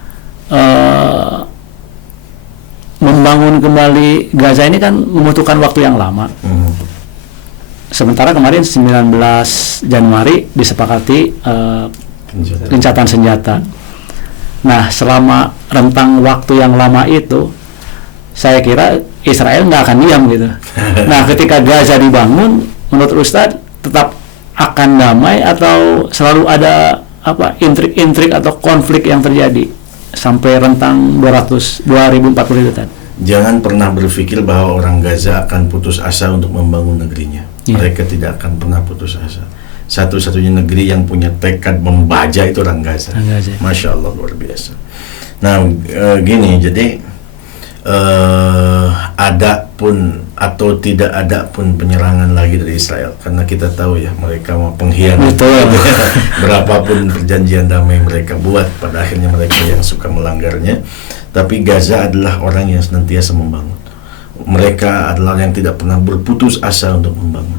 membangun kembali Gaza ini kan membutuhkan waktu yang lama. Sementara kemarin 19 Januari disepakati gencatan senjata. Nah, selama rentang waktu yang lama itu, saya kira Israel nggak akan diam gitu. Nah, ketika Gaza dibangun, menurut Ustadz tetap akan damai atau selalu ada intrik-intrik atau konflik yang terjadi sampai rentang 2040 itu Tad? Jangan pernah berpikir bahwa orang Gaza akan putus asa untuk membangun negerinya. Mereka tidak akan pernah putus asa. Satu-satunya negeri yang punya tekad membaja itu orang Gaza. Masya Allah, luar biasa. Nah, gini, jadi ada pun atau tidak ada pun penyerangan lagi dari Israel, karena kita tahu ya mereka mau pengkhianat. Berapapun perjanjian damai mereka buat, pada akhirnya mereka yang suka melanggarnya. Tapi Gaza adalah orang yang senantiasa membangun. Mereka adalah yang tidak pernah berputus asa untuk membangun.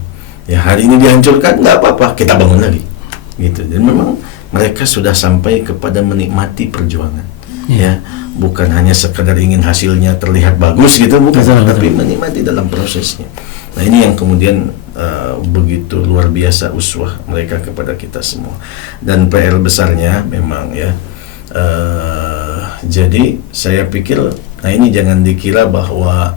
Ya, hari ini dihancurkan, nggak apa-apa, kita bangun lagi. Gitu. Dan memang mereka sudah sampai kepada menikmati perjuangan. Ya, bukan hanya sekedar ingin hasilnya terlihat bagus gitu, bukan, tapi menikmati dalam prosesnya. Nah, ini yang kemudian begitu luar biasa uswah mereka kepada kita semua. Dan PR besarnya memang ya. Jadi saya pikir, nah ini jangan dikira bahwa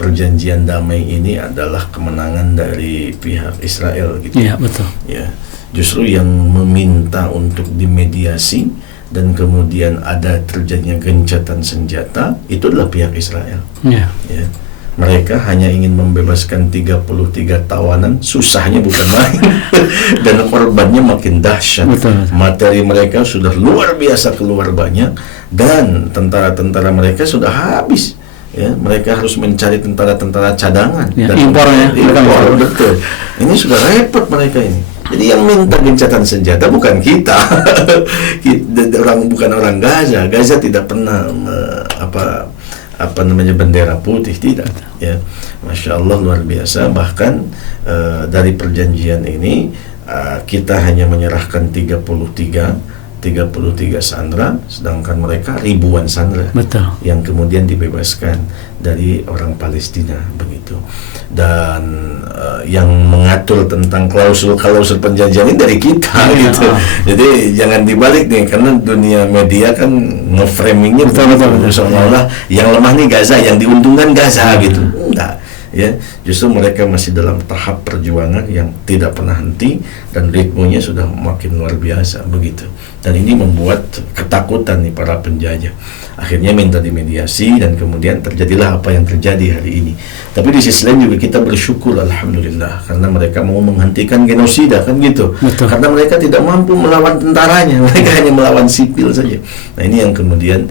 perjanjian damai ini adalah kemenangan dari pihak Israel gitu. Iya, betul. Ya, justru yang meminta untuk dimediasi dan kemudian ada terjadinya gencatan senjata itu adalah pihak Israel. Iya. Ya. Mereka hanya ingin membebaskan 33 tawanan, susahnya bukan main. Dan korbannya makin dahsyat. Betul. Materi mereka sudah luar biasa keluar banyak, dan tentara-tentara mereka sudah habis. Ya, mereka harus mencari tentara-tentara cadangan. Ya, dan impornya. Impor, betul. Ini sudah repot mereka ini. Jadi yang minta gencatan senjata bukan kita. Bukan orang Gaza. Gaza tidak pernah bendera putih, tidak ya. Masya Allah, luar biasa. Bahkan dari perjanjian ini kita hanya menyerahkan 33 sandera, sedangkan mereka ribuan sandera. Betul. Yang kemudian dibebaskan dari orang Palestina begitu. Dan yang mengatur tentang klausul perjanjian ini dari kita gitu. Jadi jangan dibalik nih, karena dunia media kan nge-framingnya betul seolah-olah yang lemah nih Gaza, yang diuntungkan Gaza gitu. Enggak. Ya, justru mereka masih dalam tahap perjuangan yang tidak pernah henti, dan ritmenya sudah makin luar biasa begitu. Dan ini membuat ketakutan nih para penjajah. Akhirnya minta dimediasi, dan kemudian terjadilah apa yang terjadi hari ini. Tapi di sisi lain juga kita bersyukur, alhamdulillah, karena mereka mau menghentikan genosida kan gitu. Betul. Karena mereka tidak mampu melawan tentaranya, mereka hanya melawan sipil saja. Nah, ini yang kemudian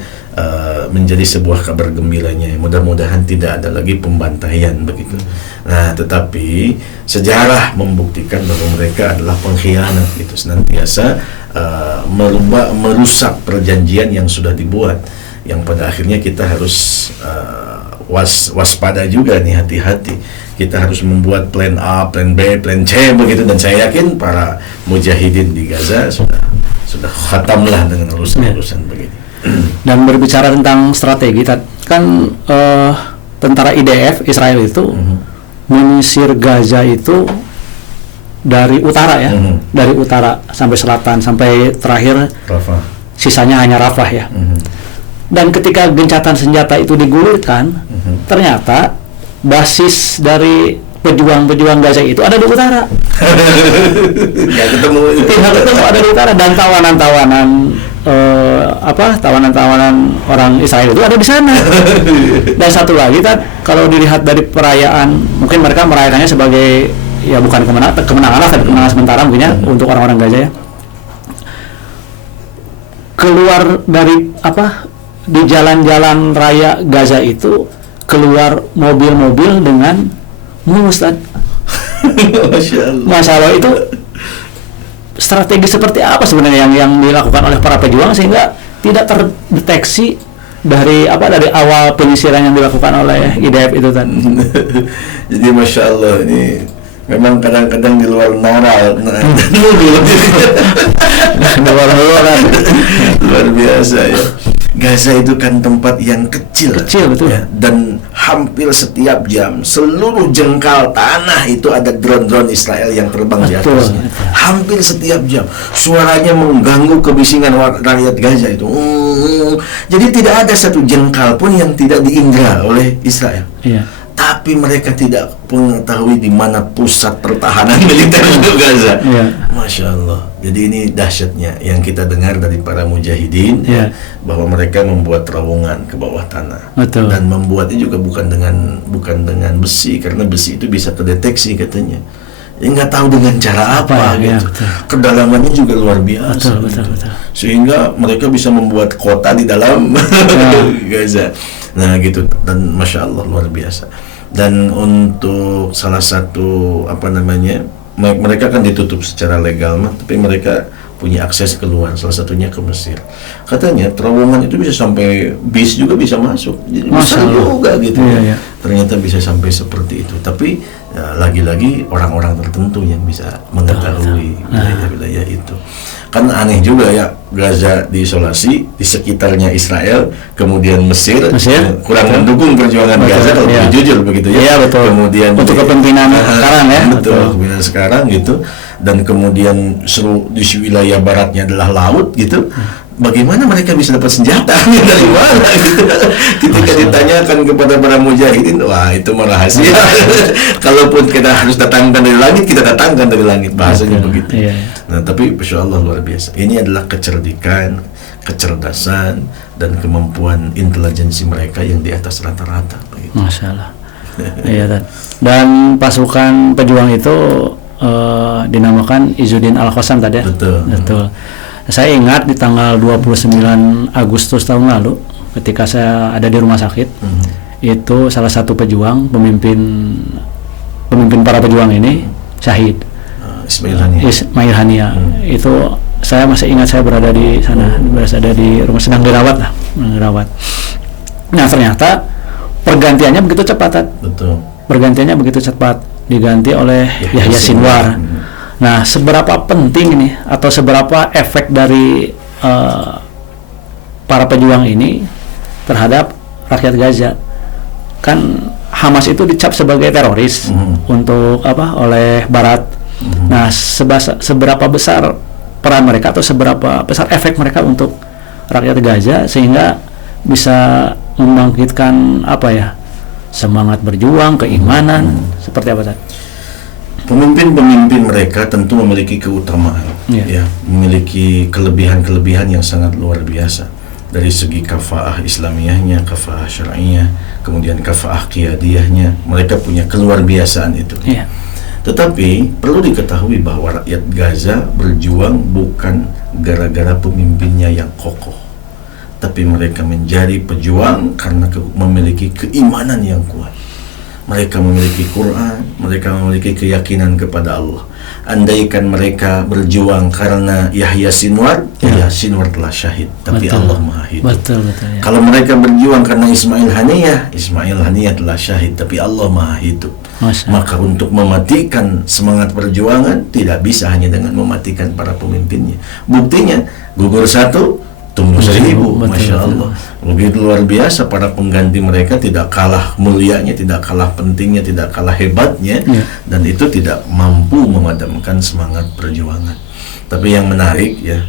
menjadi sebuah kabar gembiranya. Mudah-mudahan tidak ada lagi pembantaian begitu. Nah, tetapi sejarah membuktikan bahwa mereka adalah pengkhianat gitu, senantiasa merusak perjanjian yang sudah dibuat, yang pada akhirnya kita harus waspada juga nih, hati-hati. Kita harus membuat plan A, plan B, plan C begitu, dan saya yakin para mujahidin di Gaza sudah khatamlah dengan urusan-urusan begini. Dan berbicara tentang strategi, kan tentara IDF Israel itu menyisir Gaza itu dari utara ya, dari utara sampai selatan, sampai terakhir Rafah. Sisanya hanya Rafah ya. Dan ketika gencatan senjata itu digulirkan, ternyata basis dari pejuang-pejuang Gaza itu ada di utara. Nggak ketemu. Tidak ketemu, ada di utara, dan tawanan-tawanan tawanan-tawanan orang Israel itu ada di sana. Dan satu lagi kan, kalau dilihat dari perayaan, mungkin mereka merayakannya sebagai ya bukan kemenangan lah, tapi kemenangan sementara mungkin ya untuk orang-orang Gaza ya. Keluar dari di jalan-jalan raya Gaza itu keluar mobil-mobil dengan mulus, Ustaz. Masya Allah, itu strategi seperti apa sebenarnya yang dilakukan oleh para pejuang sehingga tidak terdeteksi dari awal penyisiran yang dilakukan oleh IDF itu kan? Jadi Masya Allah, ini memang kadang-kadang di luar nalar, luar biasa ya. Gaza itu kan tempat yang kecil betul ya, dan hampir setiap jam seluruh jengkal tanah itu ada drone-drone Israel yang terbang di atasnya. Hampir setiap jam suaranya mengganggu kebisingan rakyat Gaza itu. Jadi tidak ada satu jengkal pun yang tidak diindra oleh Israel. Iya. Tapi mereka tidak mengetahui di mana pusat pertahanan militer untuk Gaza. Yeah. Masya Allah. Jadi ini dahsyatnya yang kita dengar dari para mujahidin, yeah, bahwa mereka membuat terowongan ke bawah tanah. Betul. Dan membuatnya juga bukan dengan besi, karena besi itu bisa terdeteksi katanya. Ya nggak tahu dengan cara apa ya, gitu. betul. Kedalamannya juga luar biasa. Betul. Sehingga mereka bisa membuat kota di dalam Gaza. Nah gitu, dan Masya Allah luar biasa. Dan untuk salah satu mereka kan ditutup secara legal tapi mereka punya akses keluar, salah satunya ke Mesir. Katanya terowongan itu bisa sampai bis juga bisa masuk, jadi besar juga gitu. Iya. Ternyata bisa sampai seperti itu. Tapi ya, lagi-lagi orang-orang tertentu yang bisa mengetahui wilayah-wilayah itu. Kan aneh juga ya, Gaza diisolasi, di sekitarnya Israel, kemudian Mesir kurang mendukung perjuangan Gaza kalau jujur begitu ya. Iya, betul. Kemudian untuk kepentingan sekarang ya. Betul, kepentingan sekarang gitu. Dan kemudian di wilayah baratnya adalah laut gitu. Bagaimana mereka bisa dapat senjata dari mana gitu. Ketika ditanyakan kepada para mujahidin, wah itu rahasia. Kalaupun kita harus datangkan dari langit, kita datangkan dari langit, bahasanya begitu. Iya. Nah, tapi Masya Allah luar biasa. Ini adalah kecerdikan, kecerdasan, dan kemampuan intelijensi mereka yang di atas rata-rata. Begitu. Masya Allah. Iya, dan pasukan pejuang itu dinamakan Izzuddin Al-Qassam tadi ya? Betul. Saya ingat di tanggal 29 Agustus tahun lalu ketika saya ada di rumah sakit, itu salah satu pejuang, pemimpin para pejuang ini syahid, Ismail Hania. Itu saya masih ingat, saya berada di sana, berada di rumah, sedang dirawat. Nah ternyata pergantiannya begitu cepat. Betul. Pergantiannya begitu cepat, diganti oleh Yahya Sinwar. Nah, seberapa penting ini atau seberapa efek dari para pejuang ini terhadap rakyat Gaza? Kan Hamas itu dicap sebagai teroris untuk oleh Barat. Nah, seberapa besar peran mereka atau seberapa besar efek mereka untuk rakyat Gaza sehingga bisa membangkitkan semangat berjuang, keimanan, seperti apa tadi? Pemimpin-pemimpin mereka tentu memiliki keutamaan, memiliki kelebihan-kelebihan yang sangat luar biasa dari segi kafaah Islamiyahnya, kafaah syar'iyah, kemudian kafaah qiyadiyahnya. Mereka punya keluar biasaan itu. Tetapi perlu diketahui bahwa rakyat Gaza berjuang bukan gara-gara pemimpinnya yang kokoh, tapi mereka menjadi pejuang karena memiliki keimanan yang kuat. Mereka memiliki Quran, mereka memiliki keyakinan kepada Allah. Andaikan mereka berjuang karena Yahya Sinwar, Yahya Sinwar telah syahid, tapi Allah Maha Hidup. Betul. Kalau mereka berjuang karena Ismail Haniyah telah syahid, tapi Allah Maha Hidup. Maka untuk mematikan semangat perjuangan tidak bisa hanya dengan mematikan para pemimpinnya. Buktinya gugur satu, tumbuh 1000. Masya Allah. Begitu luar biasa para pengganti mereka, tidak kalah mulianya, tidak kalah pentingnya, tidak kalah hebatnya, dan itu tidak mampu memadamkan semangat perjuangan. Tapi yang menarik ya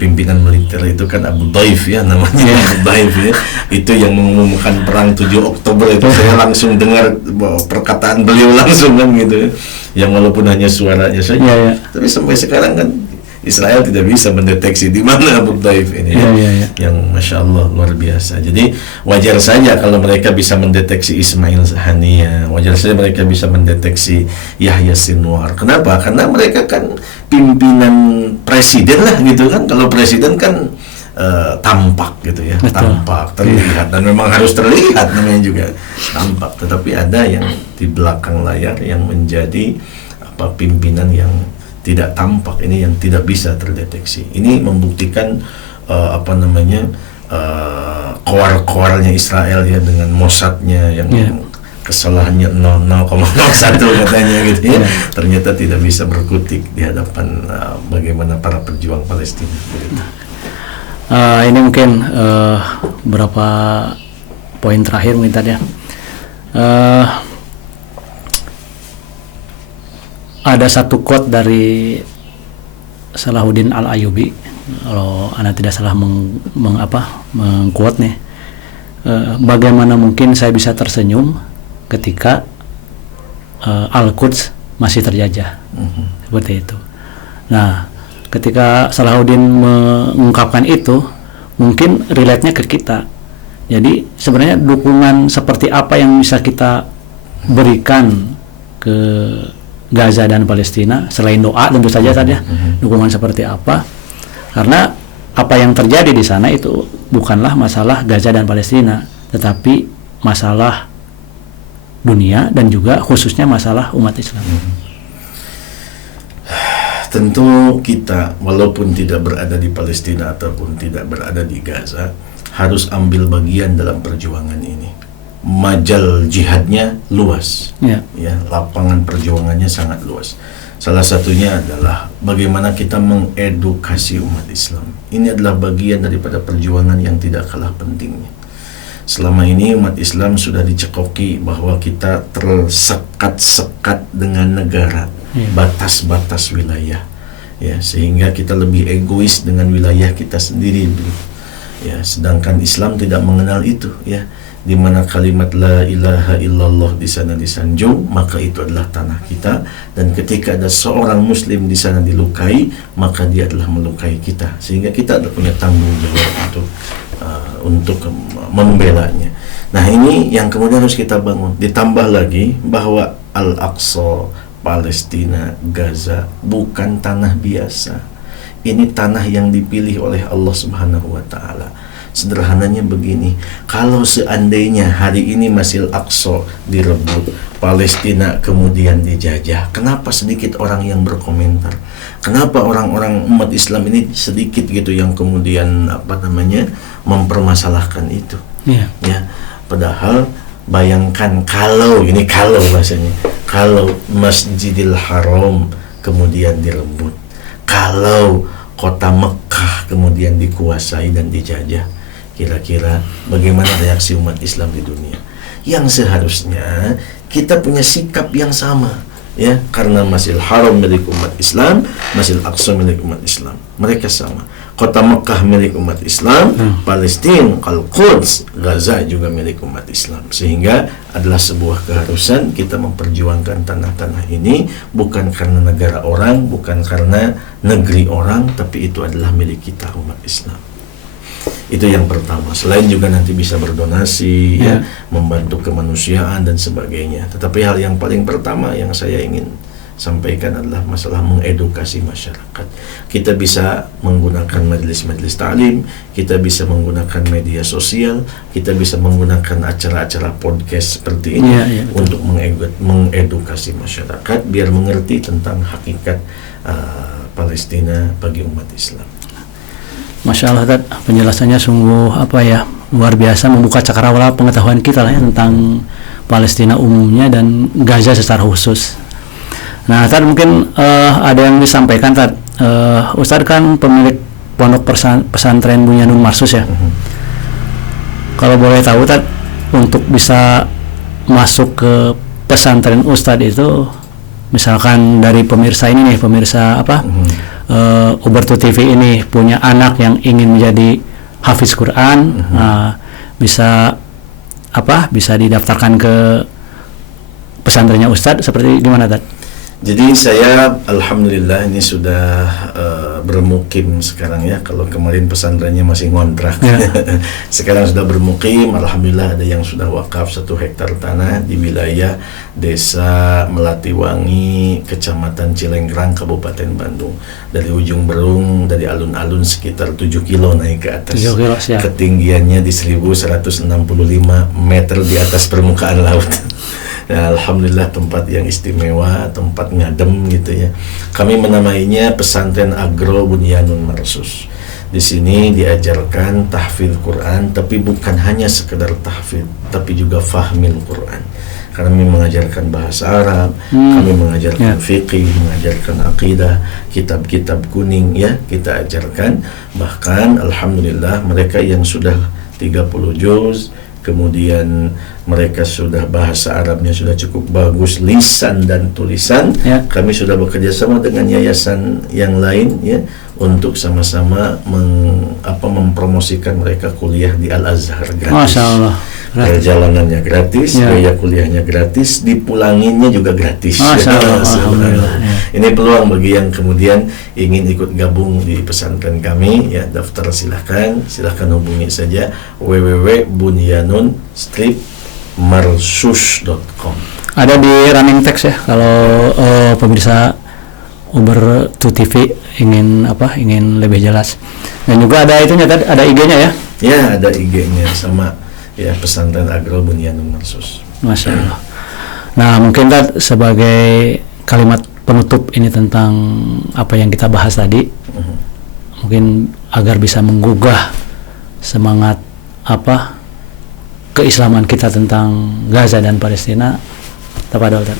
pimpinan militer itu kan Abu Daif ya namanya. Abu Daif ya, itu yang mengumumkan perang 7 Oktober itu saya langsung dengar perkataan beliau langsung kan gitu ya, yang walaupun hanya suaranya saja, tapi sampai sekarang kan Israel tidak bisa mendeteksi di mana Abu Daif ini yang Masya Allah luar biasa. Jadi wajar saja kalau mereka bisa mendeteksi Ismail Haniyah, wajar saja mereka bisa mendeteksi Yahya Sinwar. Kenapa? Karena mereka kan pimpinan presiden lah gitu kan. Kalau presiden kan tampak gitu ya. Betul. Tampak, terlihat, dan memang harus terlihat namanya juga tampak. Tetapi ada yang di belakang layar yang menjadi pimpinan yang tidak tampak, ini yang tidak bisa terdeteksi. Ini membuktikan koar-koarnya Israel ya, dengan Mossadnya yang kesalahannya 0,01 katanya gitu ya. Ternyata tidak bisa berkutik di hadapan bagaimana para pejuang Palestina. Ini mungkin beberapa poin terakhir mungkin tadi ya. Ada satu quote dari Salahuddin Al-Ayyubi, kalau Anda tidak salah mengquote nih, bagaimana mungkin saya bisa tersenyum ketika Al-Quds masih terjajah, seperti itu. Nah, ketika Salahuddin mengungkapkan itu, mungkin relate-nya ke kita. Jadi sebenarnya dukungan seperti apa yang bisa kita berikan ke Gaza dan Palestina selain doa tentu saja tadi ya, dukungan seperti apa, karena apa yang terjadi di sana itu bukanlah masalah Gaza dan Palestina, tetapi masalah dunia dan juga khususnya masalah umat Islam. Tentu kita walaupun tidak berada di Palestina ataupun tidak berada di Gaza harus ambil bagian dalam perjuangan ini. Majal jihadnya luas, ya, lapangan perjuangannya sangat luas. Salah satunya adalah bagaimana kita mengedukasi umat Islam. Ini adalah bagian daripada perjuangan yang tidak kalah pentingnya. Selama ini umat Islam sudah dicekoki bahwa kita tersekat-sekat dengan negara, batas-batas wilayah, ya, sehingga kita lebih egois dengan wilayah kita sendiri, ya. Sedangkan Islam tidak mengenal itu, ya. Di mana kalimat la ilaha illallah di sana disanjung, maka itu adalah tanah kita, dan ketika ada seorang muslim di sana dilukai, maka dia adalah melukai kita, sehingga kita adalah punya tanggung jawab untuk membelanya. Nah, ini yang kemudian harus kita bangun. Ditambah lagi bahwa Al-Aqsa, Palestina, Gaza bukan tanah biasa. Ini tanah yang dipilih oleh Allah Subhanahu wa taala. Sederhananya begini, kalau seandainya hari ini Masjid Al-Aqsa direbut, Palestina kemudian dijajah, kenapa sedikit orang yang berkomentar? Kenapa orang-orang umat Islam ini sedikit gitu yang kemudian mempermasalahkan itu? Ya, padahal bayangkan kalau bahasanya, kalau Masjidil Haram kemudian direbut, kalau kota Mekah kemudian dikuasai dan dijajah, kira-kira bagaimana reaksi umat Islam di dunia? Yang seharusnya kita punya sikap yang sama, ya, karena Masjidil Haram milik umat Islam, Masjidil Aqsa milik umat Islam, mereka sama. Kota Mekah milik umat Islam, Palestina, Al-Quds, Gaza juga milik umat Islam. Sehingga adalah sebuah keharusan kita memperjuangkan tanah-tanah ini, bukan karena negara orang, bukan karena negeri orang, tapi itu adalah milik kita umat Islam. Itu yang pertama. Selain juga nanti bisa berdonasi, ya, membantu kemanusiaan dan sebagainya. Tetapi hal yang paling pertama yang saya ingin sampaikan adalah masalah mengedukasi masyarakat. Kita bisa menggunakan majelis-majelis ta'lim, kita bisa menggunakan media sosial, kita bisa menggunakan acara-acara podcast seperti ini untuk mengedukasi masyarakat biar mengerti tentang hakikat Palestina bagi umat Islam. Masya Allah, penjelasannya sungguh luar biasa, membuka cakrawala pengetahuan kita lah ya, tentang Palestina umumnya dan Gaza secara khusus. Nah, Tad, mungkin ada yang disampaikan, Tad. Ustadz kan pemilik pondok pesantren Bunyanun Marsus ya. Kalau boleh tahu, Tad, untuk bisa masuk ke pesantren Ustadz itu, misalkan dari pemirsa ini nih, Ubertu TV ini punya anak yang ingin menjadi hafiz Quran, bisa didaftarkan ke pesantrennya Ustadz, seperti gimana Tad? Jadi saya alhamdulillah ini sudah bermukim sekarang ya. Kalau kemarin pesantrennya masih ngontrak, sekarang sudah bermukim. Alhamdulillah ada yang sudah wakaf 1 hektar tanah di wilayah Desa Melatiwangi, Kecamatan Cilenggrang, Kabupaten Bandung. Dari ujung Berung, dari alun-alun sekitar 7 kilo naik ke atas. 7 kilo, siap. Ketinggiannya di 1165 meter di atas permukaan laut. Nah, alhamdulillah tempat yang istimewa, tempat ngadem gitu ya. Kami menamainya Pesantren Agro Bunyanun Marsus. Di sini diajarkan tahfidz Quran, tapi bukan hanya sekedar tahfidz, tapi juga fahmil Quran. Karena kami mengajarkan bahasa Arab, kami mengajarkan fikih, mengajarkan akidah, kitab-kitab kuning ya kita ajarkan. Bahkan alhamdulillah mereka yang sudah 30 juz, kemudian mereka sudah bahasa Arabnya sudah cukup bagus, lisan dan tulisan. Kami sudah bekerja sama dengan yayasan yang lain ya untuk sama-sama mempromosikan mereka kuliah di Al-Azhar gratis. Masya Allah. Perjalanannya gratis, biaya kuliahnya gratis, dipulanginnya juga gratis. Masya Allah. Alhamdulillah. Ini peluang bagi yang kemudian ingin ikut gabung di pesantren kami ya, daftar silahkan hubungi saja www.bunyanun-marsus.com. Ada di running text ya kalau pemirsa Ubertu TV ingin lebih jelas. Dan juga ada itunya tadi, ada IG-nya ya? Ya, ada IG-nya sama ya, Pesantren Agro Bunyanun Marsus. Masya Allah. Nah, mungkin Tad sebagai kalimat penutup ini tentang apa yang kita bahas tadi, mungkin agar bisa menggugah semangat keislaman kita tentang Gaza dan Palestina. Tafadhol Tad.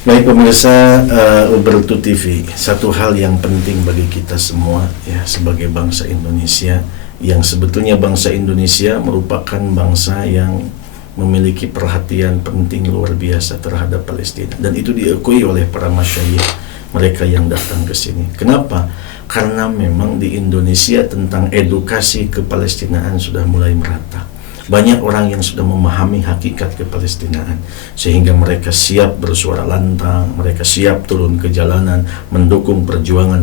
Baik pemirsa Ubertu TV, satu hal yang penting bagi kita semua ya sebagai bangsa Indonesia, yang sebetulnya bangsa Indonesia merupakan bangsa yang memiliki perhatian penting luar biasa terhadap Palestina, dan itu diakui oleh para masyayikh mereka yang datang ke sini. Kenapa? Karena memang di Indonesia tentang edukasi kepalestinaan sudah mulai merata. Banyak orang yang sudah memahami hakikat kepalestinaan, sehingga mereka siap bersuara lantang, mereka siap turun ke jalanan mendukung perjuangan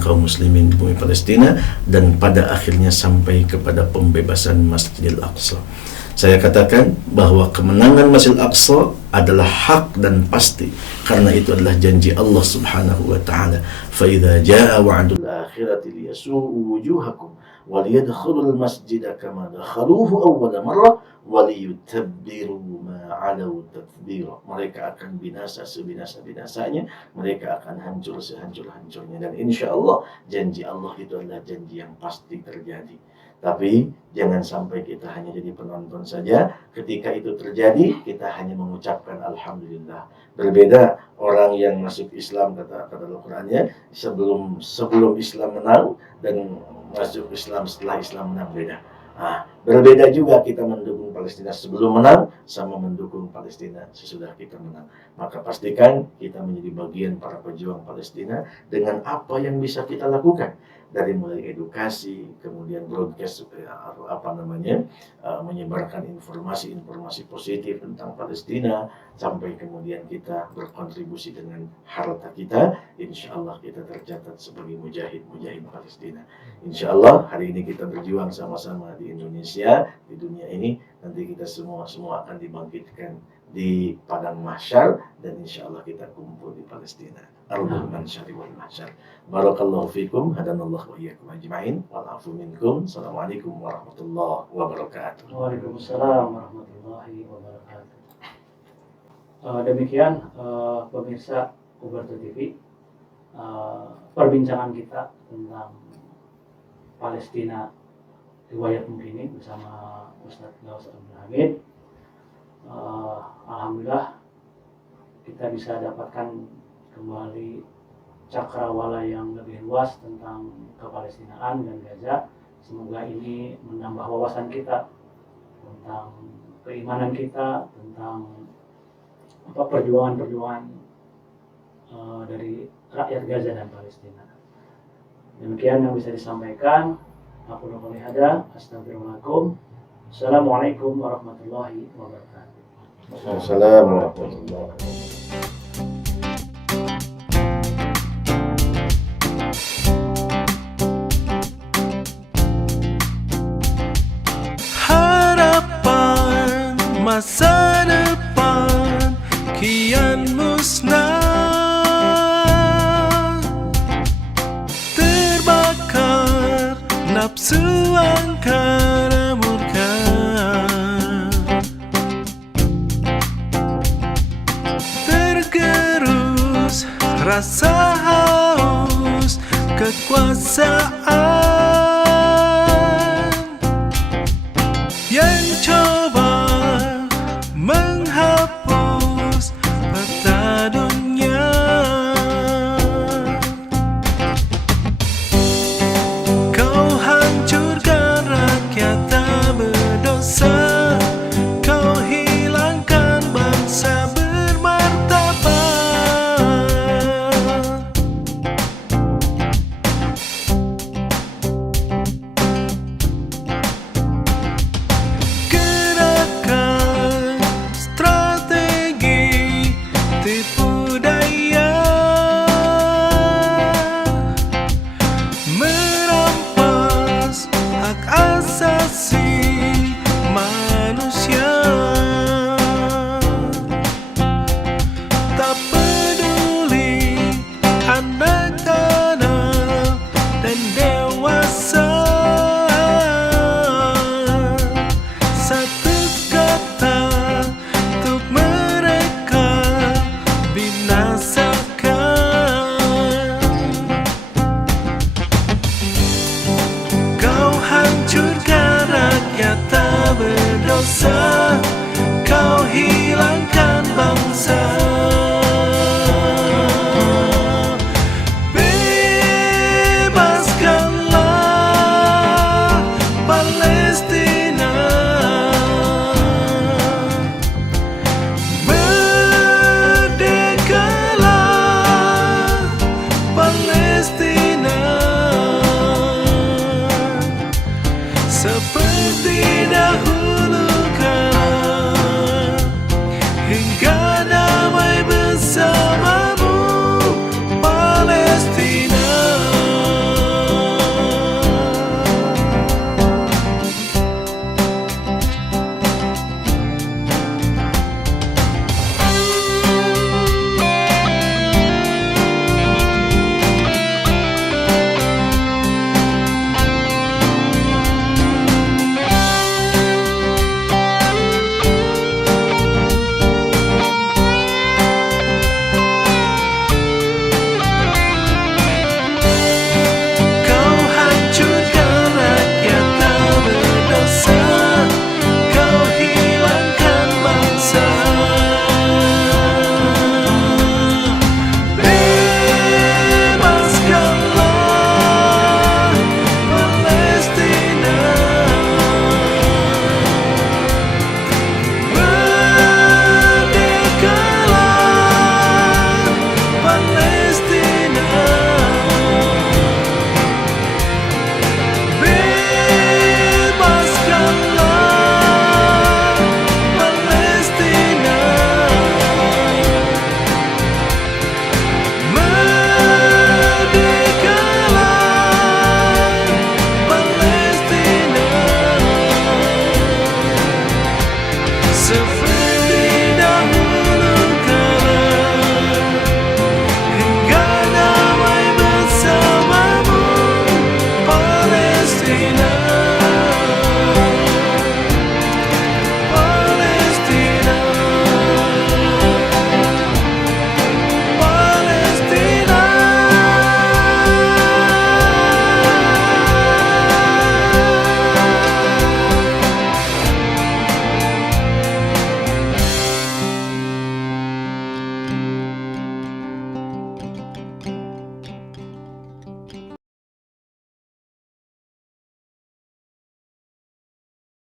kaum muslimin di bumi Palestina, dan pada akhirnya sampai kepada pembebasan Masjidil Aqsa. Saya katakan bahwa kemenangan Masjidil Aqsa adalah hak dan pasti, karena itu adalah janji Allah Subhanahu wa taala. Fa idza jaa wa'dul akhirati liyasu'u wujuhakum wa liyadkhulul masjida kama dakhaluhu awwala marrah wa liyutabbiru ma 'alaw tatbira. Mereka akan binasa sebinasa-binasanya, mereka akan hancur sehancur-hancurnya, dan insyaallah janji Allah itu adalah janji yang pasti terjadi. Tapi jangan sampai kita hanya jadi penonton saja. Ketika itu terjadi, kita hanya mengucapkan alhamdulillah. Berbeda orang yang masuk Islam, kata Al-Qur'annya, sebelum Islam menang dan masuk Islam setelah Islam menang, beda. Berbeda juga kita mendukung Palestina sebelum menang sama mendukung Palestina sesudah kita menang. Maka pastikan kita menjadi bagian para pejuang Palestina dengan apa yang bisa kita lakukan, dari mulai edukasi, kemudian broadcast menyebarkan informasi positif tentang Palestina, sampai kemudian kita berkontribusi dengan harta kita. Insya Allah kita tercatat sebagai mujahid Palestina. Insya Allah hari ini kita berjuang sama-sama di Indonesia, di dunia ini. Nanti kita semua akan dibangkitkan di padang mahsyar, dan insya Allah kita kumpul di Palestina. Ardul mansyari wal mahsyar. Barakallahu fikum, hadanallahu wa iyyakum ajma'in, wal afu minkum. Assalamualaikum warahmatullahi wabarakatuh. Waalaikumsalam warahmatullahi wabarakatuh. Demikian pemirsa Ubertu TV, perbincangan kita tentang Palestina riwayat mungkini bersama Ustadz Ghaus Abdul Hamid. Alhamdulillah kita bisa dapatkan kembali cakrawala yang lebih luas tentang kepalestinaan dan Gaza. Semoga ini menambah wawasan kita tentang keimanan kita, tentang perjuangan dari rakyat Gaza dan Palestina. Demikian yang bisa disampaikan. Aku qouli hada, astagfirullahaladzim. Assalamualaikum warahmatullahi wabarakatuh. Assalamualaikum warahmatullahi wabarakatuh. Harapan masa depan kian musnah, terbakar nafsu angkara murka, tergerus rasa haus kekuasaan yang coba menghapus peta dunia. Kau hancurkan rakyat tak berdosa, kau hilangkan bangsa bermartabat. Gerakan strategi tipu daya, merampas hak asasi manusia, tak peduli anak-anak dan dewasa. Satu kata untuk mereka binasakan. Kau hancurkan rakyat tak berdosa, kau hilangkan bangsa. Bebaskanlah Palestina, merdekalah Palestina, seperti dahulu kala, hingga damai bersamamu Palestina. Kau hancurkan rakyat tak berdosa, kau hilangkan bangsa. Bebaskanlah Palestina, merdekalah Palestina, bebaskanlah Palestina, merdekalah Palestina, seperti dahulu kala, hingga damai bersamamu Palestina.